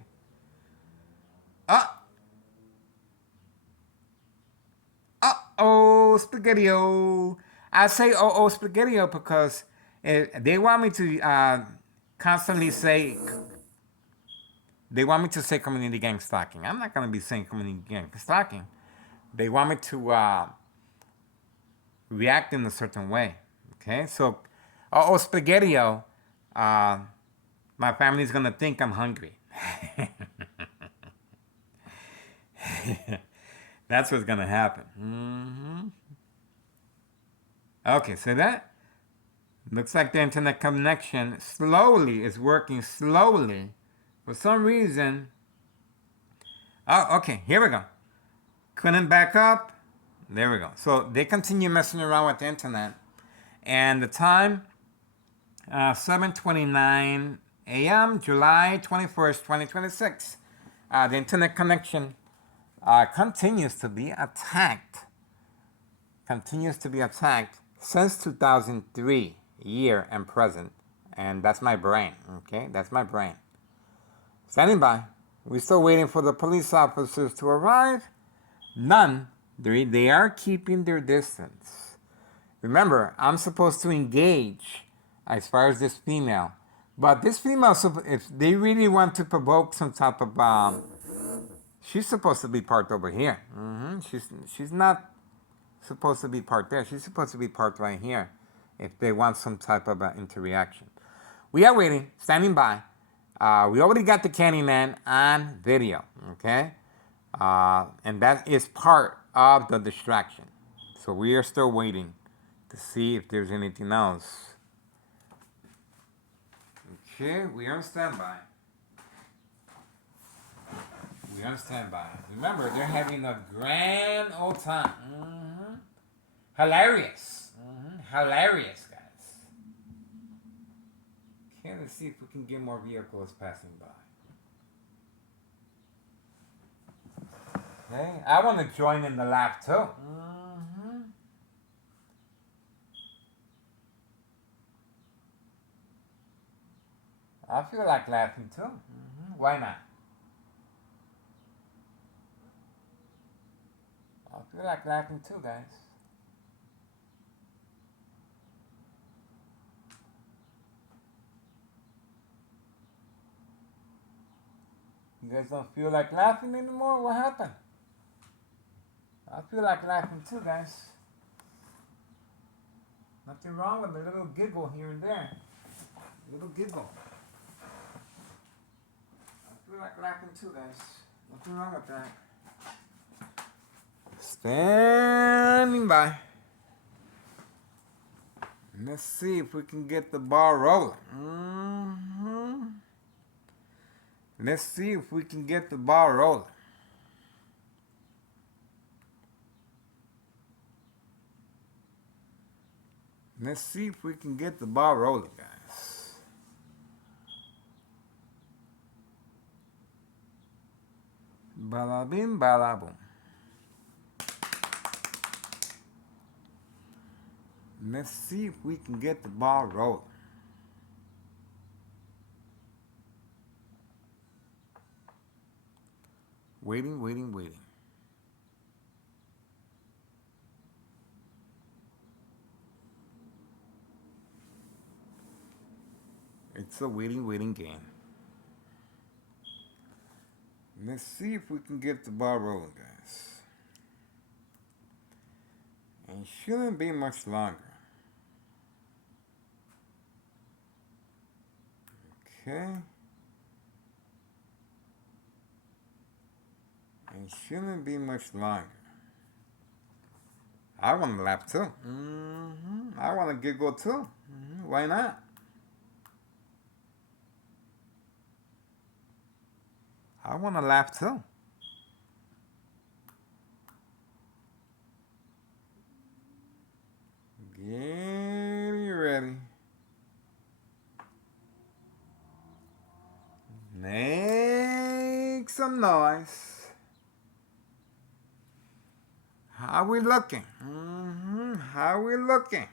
Uh-oh, Spaghetti-O. I say uh-oh, Spaghetti-O because they want me to constantly say, they want me to say community gang stalking. I'm not going to be saying community gang stalking. They want me to react in a certain way. Okay, so, uh-oh, Spaghetti-O, my family's going to think I'm hungry. That's what's gonna happen. Okay, so that looks like the internet connection slowly is working slowly. For some reason. Oh, okay, here we go. Couldn't back up. There we go. So they continue messing around with the internet. And the time, 7:29 a.m., July 21st, 2026. The internet connection continues to be attacked. Continues to be attacked since 2003, year and present. And that's my brain, okay? That's my brain. Standing by. We're still waiting for the police officers to arrive. None They are keeping their distance. Remember, I'm supposed to engage as far as this female. But this female, if they really want to provoke some type of, she's supposed to be parked over here. She's not supposed to be parked there. She's supposed to be parked right here if they want some type of interaction. We are waiting, standing by. We already got the Candyman on video, okay? And that is part of the distraction. So we are still waiting to see if there's anything else. Okay, we are on standby. We are on standby. Remember, they're having a grand old time. Hilarious. Hilarious, guys. Okay, let's see if we can get more vehicles passing by. Okay, I want to join in the laugh too. I feel like laughing too. Why not? I feel like laughing too, guys. You guys don't feel like laughing anymore? What happened? I feel like laughing too, guys. Nothing wrong with a little giggle here and there. A little giggle. I feel like laughing too, guys. Nothing wrong with that. Standing by. Let's see if we can get the ball rolling. Let's see if we can get the ball rolling. Let's see if we can get the ball rolling, guys. Bada bing, bada boom. Let's see if we can get the ball rolling. Waiting, waiting, waiting. It's a waiting, waiting game. Let's see if we can get the ball rolling, guys. And shouldn't be much longer. Okay. And shouldn't be much longer. I want to laugh too. I want to giggle too. Why not? I want to laugh too. Get ready. Make some noise. How we looking? How we looking?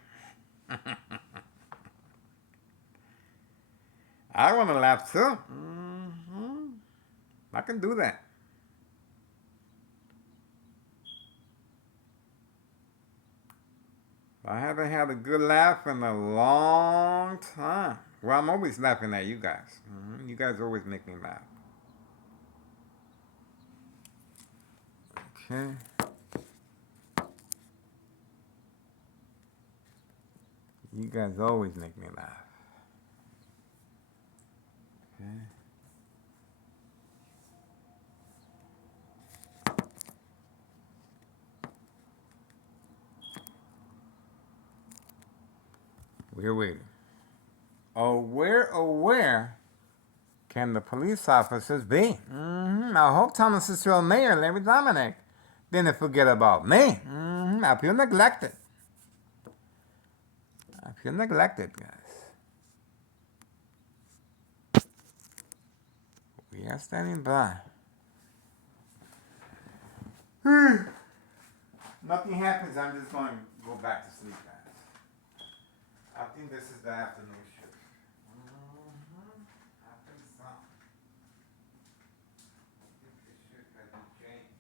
I want to laugh too. I can do that. I haven't had a good laugh in a long time. Well, I'm always laughing at you guys. You guys always make me laugh. Okay. You guys always make me laugh. Okay. We're waiting. Oh, where can the police officers be? I hope Thomas is still Mayor Larry Dominic didn't forget about me. I feel neglected. I feel neglected, guys. We are standing by. Nothing happens. I'm just going to go back to sleep, guys. I think this is the afternoon shift. I think so. I think the shift hasn't changed.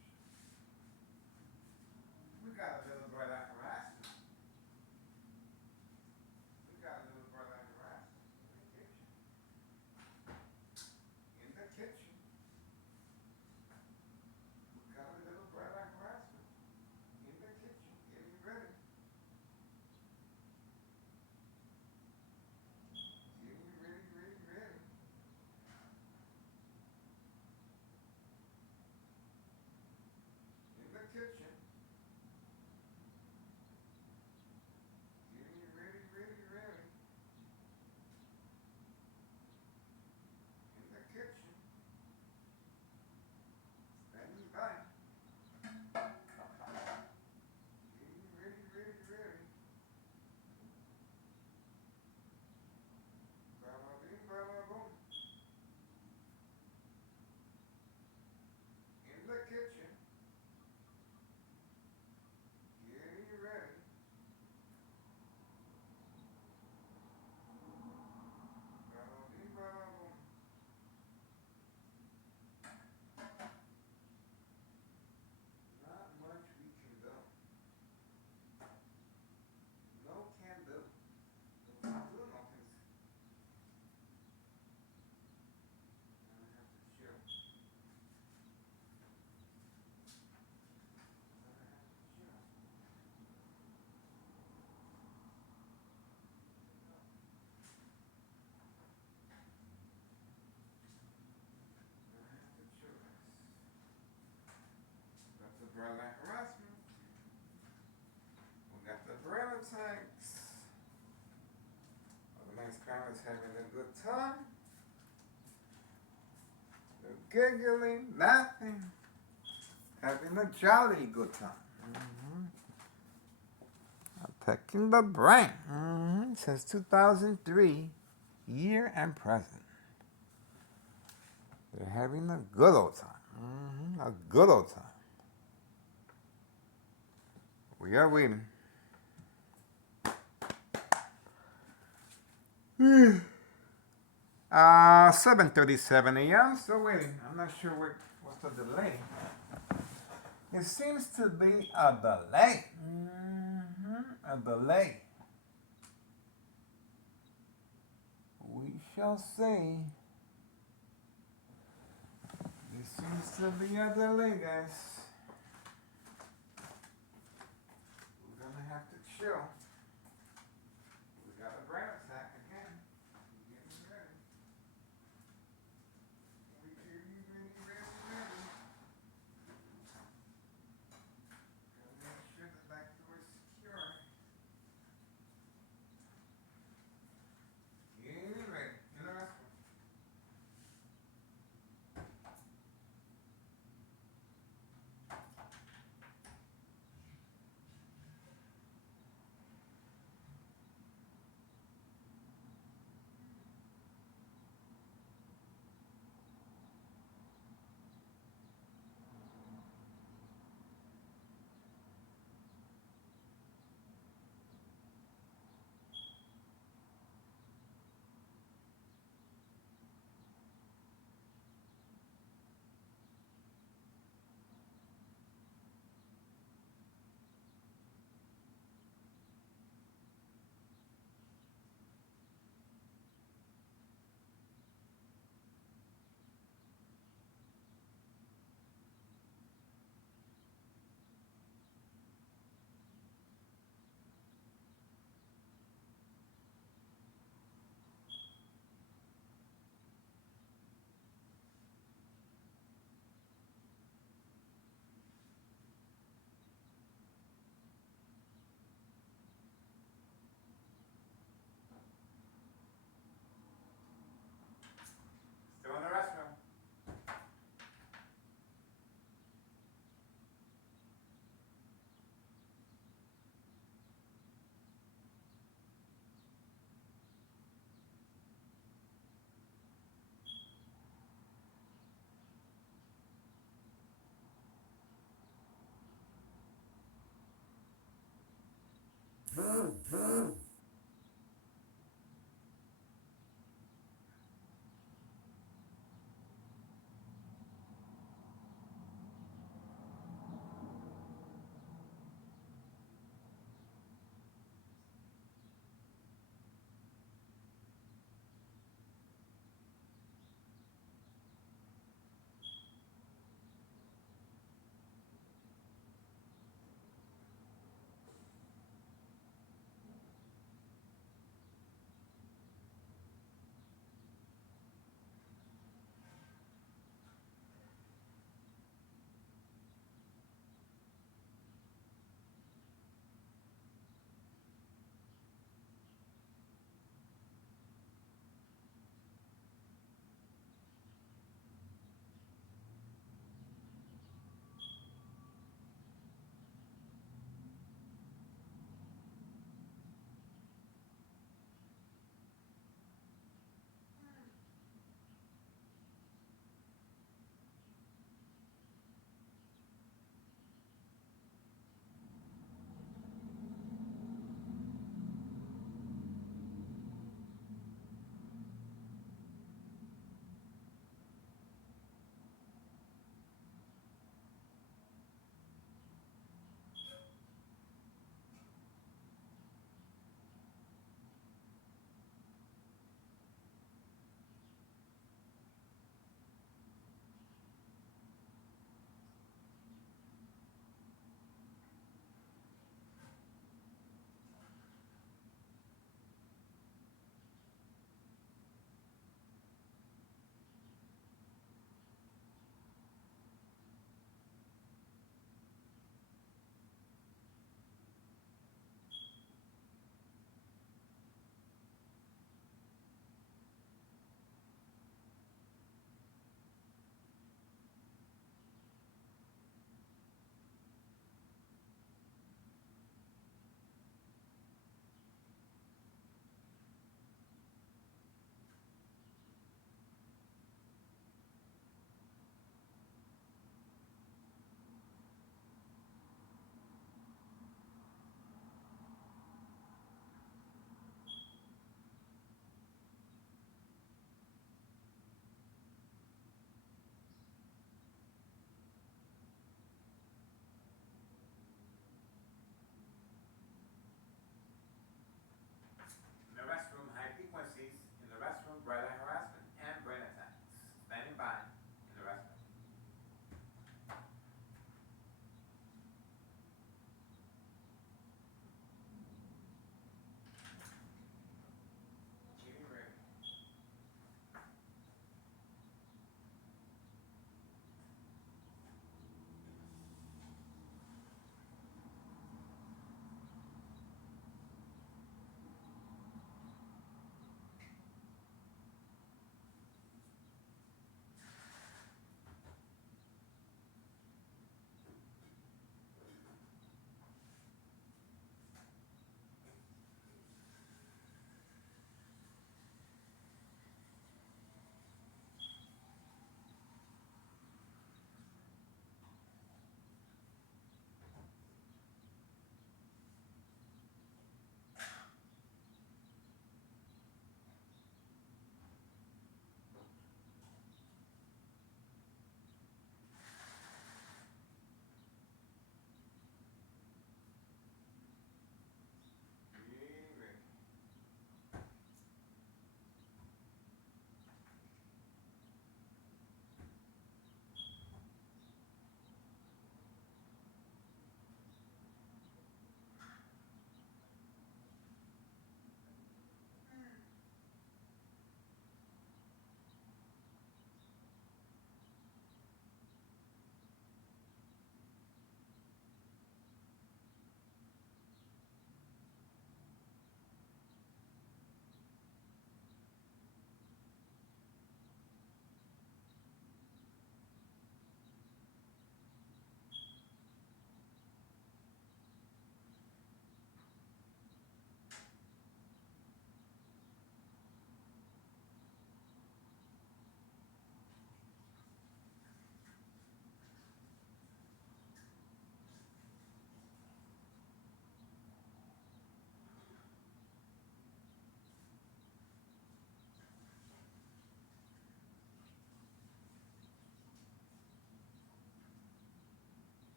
kitchen. Getting ready, ready, ready. In the kitchen. Standing by. Getting ready, ready, ready. Bada bing, bada boom. In the kitchen. Getting ready. Bada bing, bada boom. Not much we can do. No can do. No can do, no can. I have to chill. I have to chill. I have to chill this. Got the Berlin harassment. We got the Berlin tanks. The nice crowd is having a good time. They're giggling, laughing, having a jolly good time. Attacking the brain. Since 2003, year and present. They're having a good old time. A good old time. We are waiting. 7:37 a.m. Still waiting. I'm not sure what's the delay. It seems to be a delay. A delay. We shall see. There seems to be a delay, guys. We're gonna have to chill. We got a brain attack again. We're getting ready. We're getting ready, ready, ready. Gotta make sure the back door is secure. Getting ready. Interesting.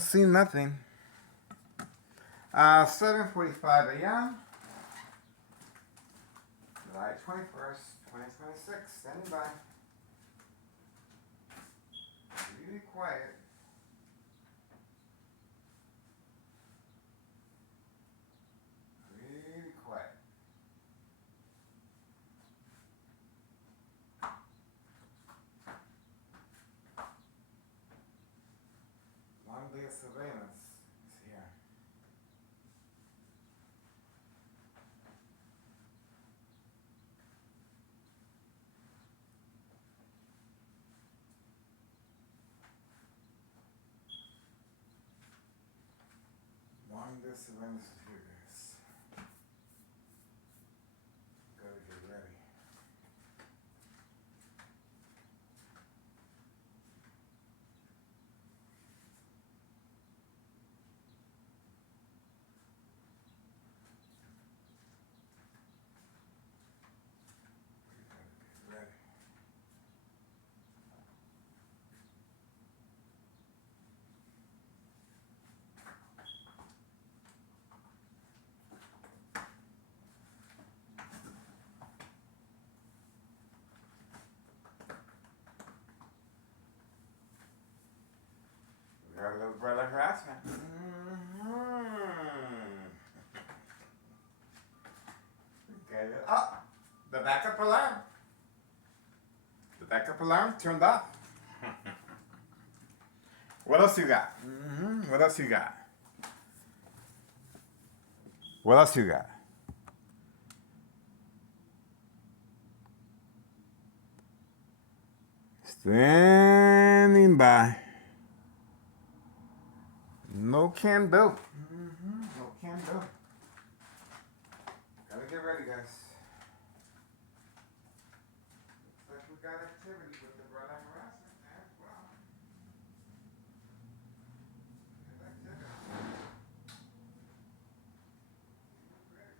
don't see nothing. 7:45 a.m. July 21st, 2026. Standing by. Really quiet. Really quiet. One day of surveillance is here. One day of surveillance is here, guys. Gotta get ready. We gotta get ready. We got a little brother harassment. Get it up. The backup alarm. The backup alarm turned off. What else you got? What else you got? What else you got? Standing by. No can do. No can do. Gotta get ready, guys. Looks like we got activity with the brother harassment as well. There's activity. Ready.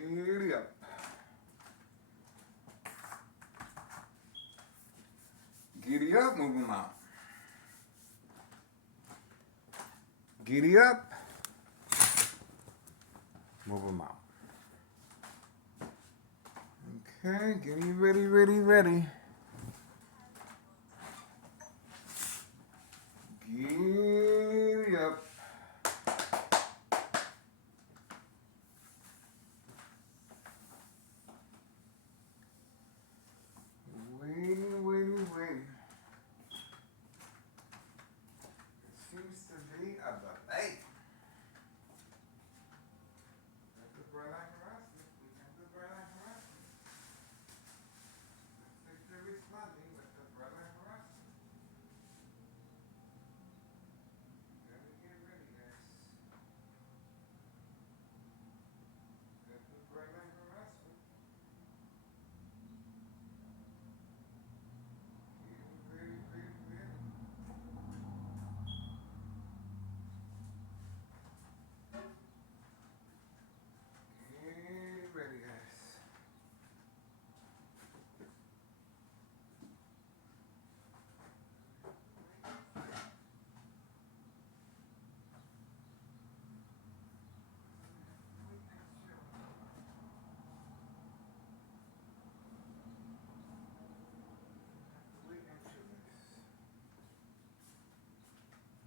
Giddy up. Giddy up, move them out. Giddy up. Move them out. Okay, getting ready. Giddy up. Waiting. It seems to be a delay. That's the brother harassment. We have the brother harassment. Let's take the responding with the brother harassment. Gotta get ready, guys. That's the brother harassment. Getting ready. Get ready, guys.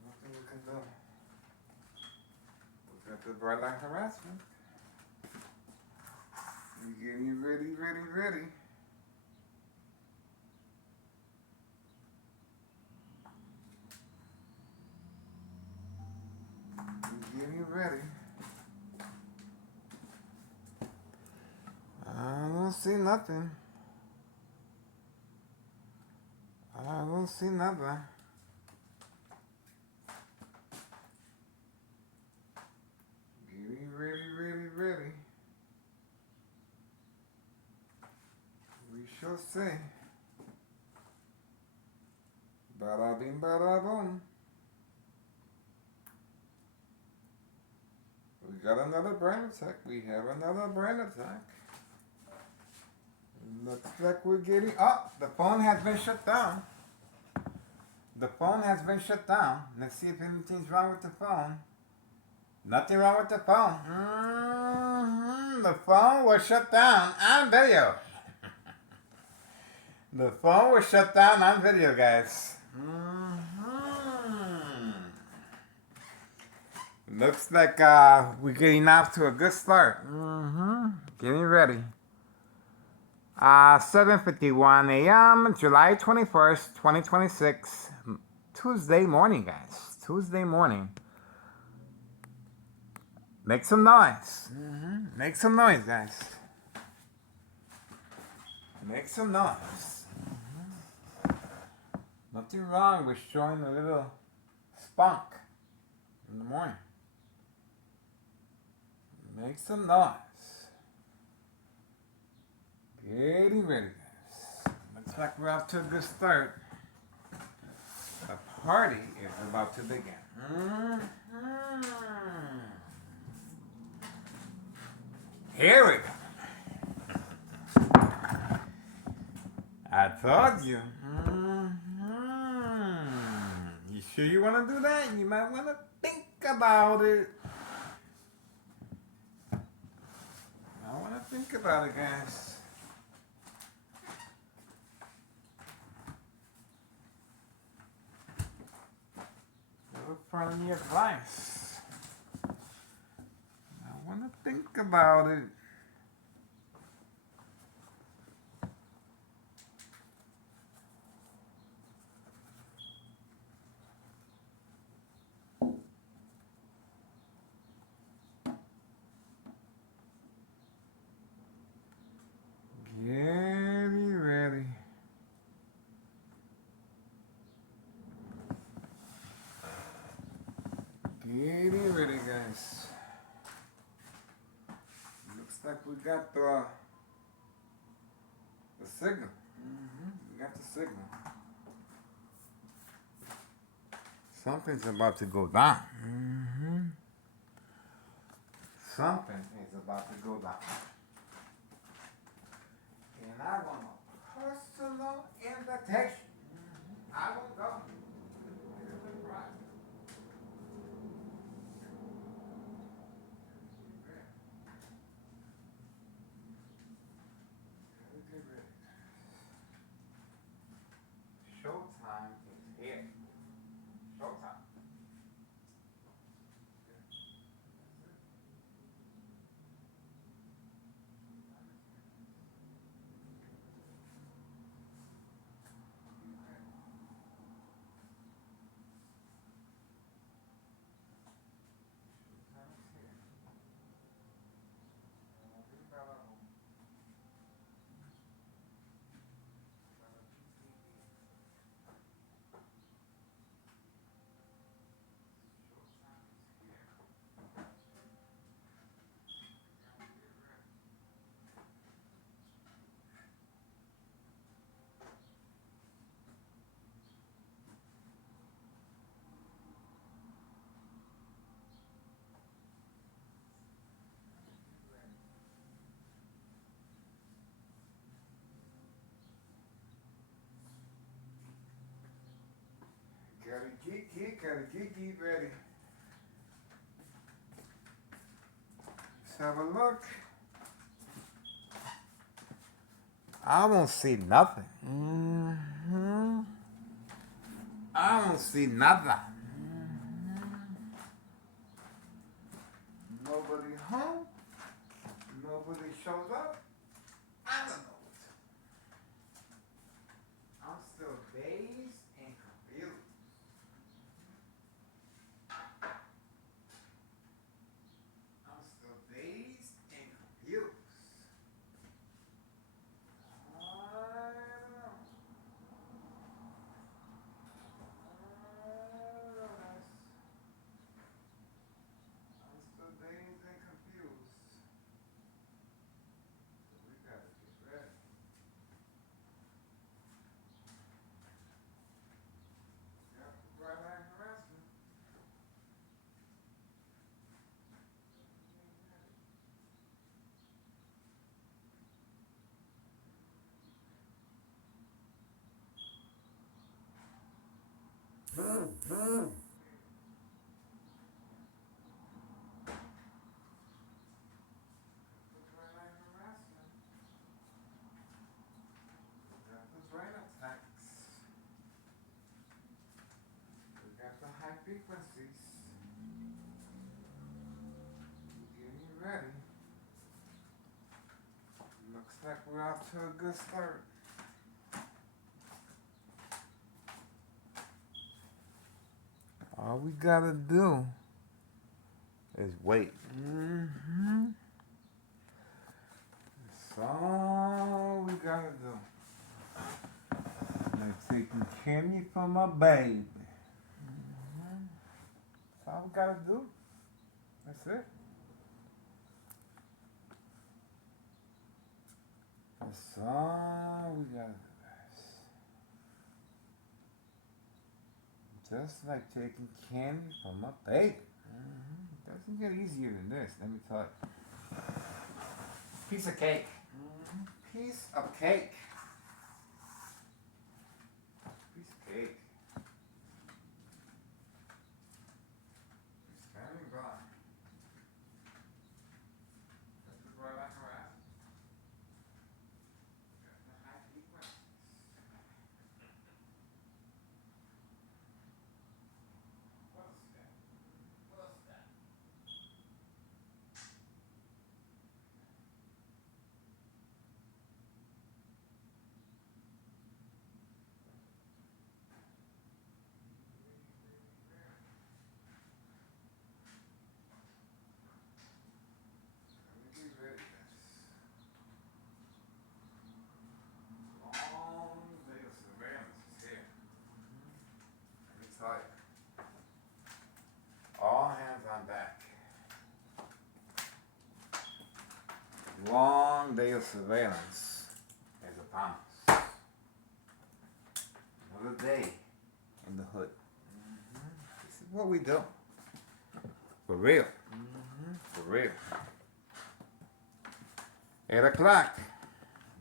Nothing we can do. We got the brother harassment. We getting ready. We getting ready. I don't see nothing. see. Bada bing, bada boom. We got another brain attack. We have another brain attack. Looks like we're getting. Oh, the phone has been shut down. The phone has been shut down. Let's see if anything's wrong with the phone. Nothing wrong with the phone. The phone was shut down on video. The phone was shut down on video, guys. Looks like we're getting off to a good start. Getting ready. 7:51 a.m. July 21st, 2026. Tuesday morning, guys. Tuesday morning. Make some noise. Make some noise, guys. Make some noise. Nothing wrong with showing a little spunk in the morning. Make some noise. Getting ready, guys. Looks like we're off to a good start. The party is about to begin. Here we go. I told you. You sure you want to do that? You might want to think about it. I want to think about it, guys. Little friendly advice. I want to think about it. Getting ready. Getting ready, guys. Looks like we got the signal. We got the signal. Something's about to go down. Something is about to go down. And I want a personal invitation. I will go. Showtime is here. Showtime. Gotta get ready. Let's have a look. I don't see nothing. I don't see nothing. Nobody home. Nobody shows up. I don't know. I'm still dazed and confused. I'm still dazed and confused. I don't know. frequencies. Getting ready. Looks like we're off to a good start. All we gotta do is wait. Mm-hmm. That's all we gotta do. Like taking candy from my baby. Mm-hmm. That's all we gotta do. That's it. That's all we gotta do, guys. Just like taking candy from a baby. Mm-hmm. Doesn't get easier than this, let me tell you. Piece of cake. Mm-hmm. Piece of cake. Piece of cake. Standing by. This is where I harass. The high frequencies. What's that? What's that? Let me get ready, guys. Long day of surveillance is here. Let me tell you. All hands on deck. Long day of surveillance is upon us. Another day in the hood. Mm-hmm. This is what we do. For real. Mm-hmm. For real. 8 o'clock.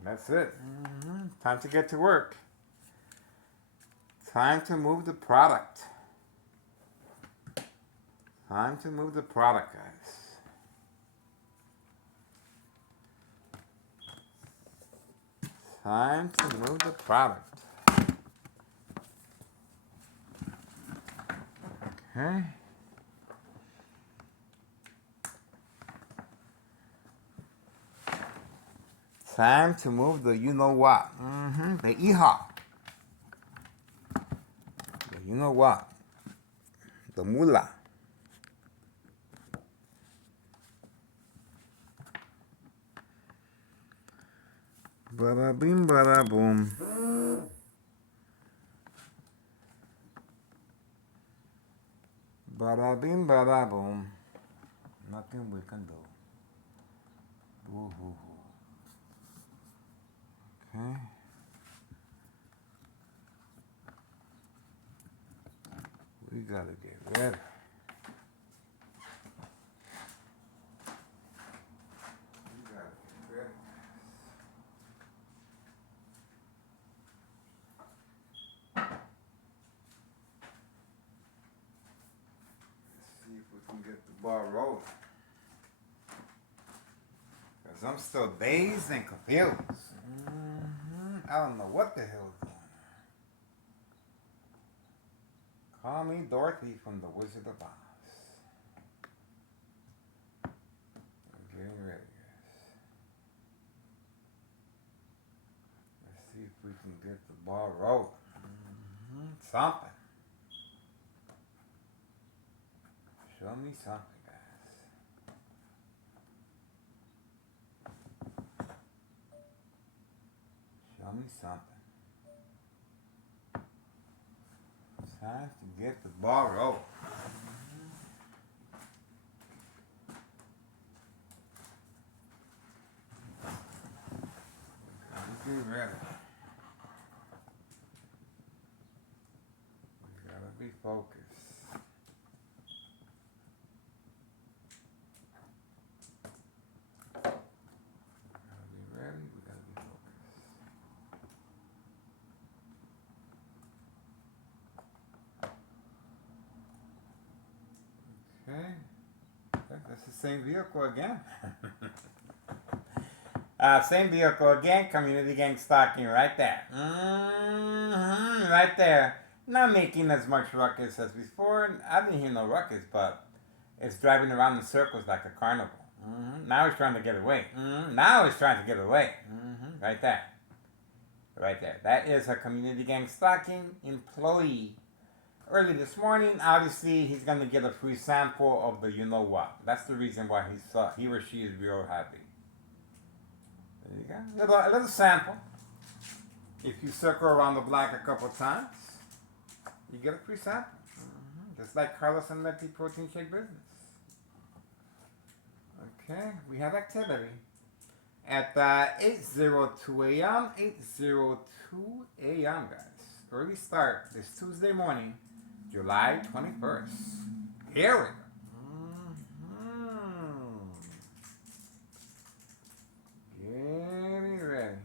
That's it. Mm-hmm. Time to get to work. Time to move the product. Time to move the product, guys. Time to move the product. Okay. Time to move the you know what. Mm-hmm. The EHOP. The you know what. The moolah. Bada bing, bada boom. Bada bing, bada boom. Nothing we can do. Woo-hoo-hoo. Okay. We gotta get ready. We gotta get ready. Let's see if we can get the ball rolling. Cause I'm still dazed and confused. Mm-hmm. I don't know what the hell is going on. Call me Dorothy from the Wizard of Oz. I'm getting ready, guys. Let's see if we can get the ball rolling. Mm-hmm. Something. Show me something, guys. Show me something. It's time to get the ball rolling. Get ready. We gotta be focused. We gotta be ready. We gotta be focused. Okay. That's the same vehicle again. Same vehicle again. Community Gang Stocking right there. Mm-hmm, right there. Not making as much ruckus as before. I didn't hear no ruckus, but it's driving around in circles like a carnival. Now it's trying to get away. Now it's trying to get away. Right there. Right there. That is a community gang stalking employee. Early this morning, obviously, he's going to get a free sample of the you know what. That's the reason why he or she is real happy. There you go. A little sample. If you circle around the block a couple times, you get a free sample. Just like Carlos and Letty Protein Shake Business. Okay, we have activity. At 8:02 a.m., 8:02 a.m., guys. Early start this Tuesday morning, July 21st. Here we go. Getting ready.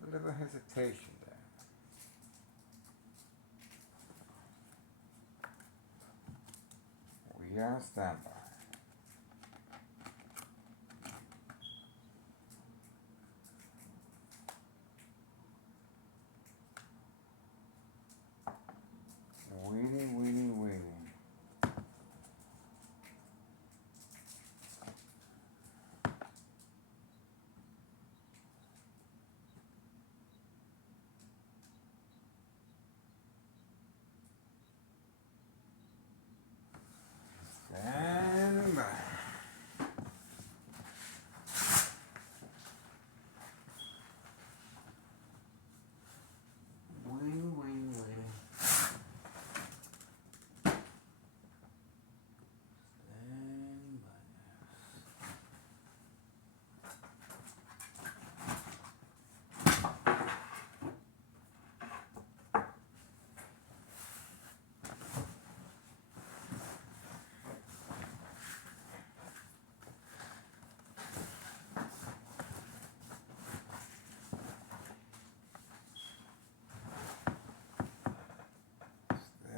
There's a little hesitation there. We are on standby. Waiting. Stand by. Waiting.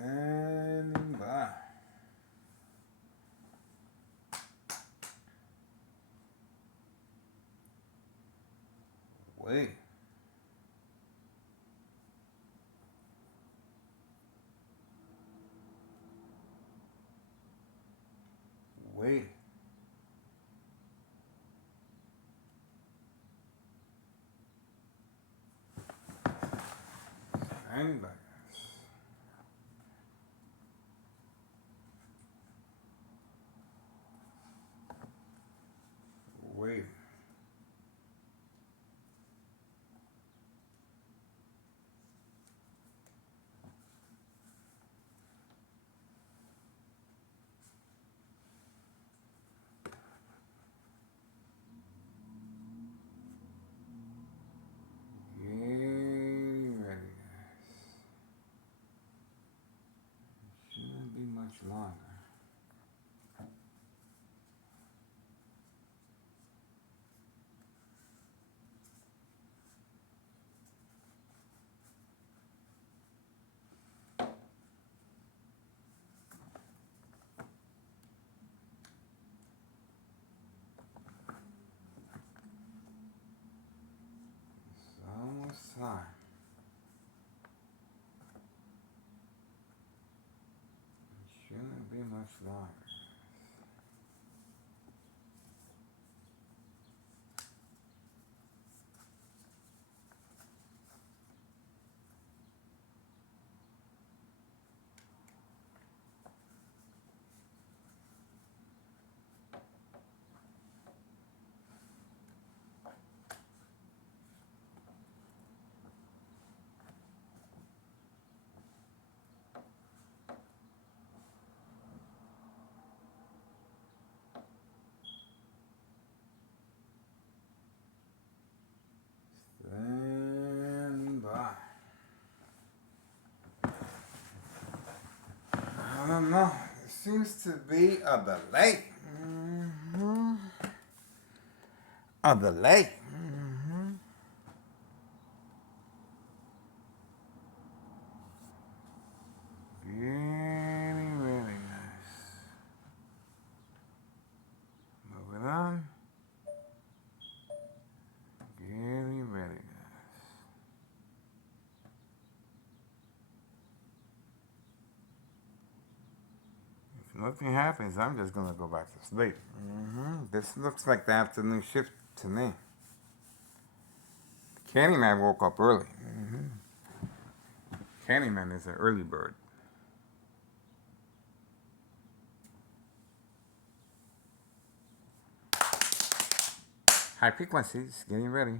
Stand Standing by. Wait. Wait. Standing by. Wait. Getting ready, guys. Shouldn't be much longer. It's almost time. Shouldn't be much longer. Standing by. I don't know. There seems to be a delay. A delay. Getting ready, guys. Moving on. Getting ready, guys. nothing happens, I'm just gonna go back to sleep. This looks like the afternoon shift to me. Candyman woke up early. Candyman is an early bird. High frequencies, getting ready.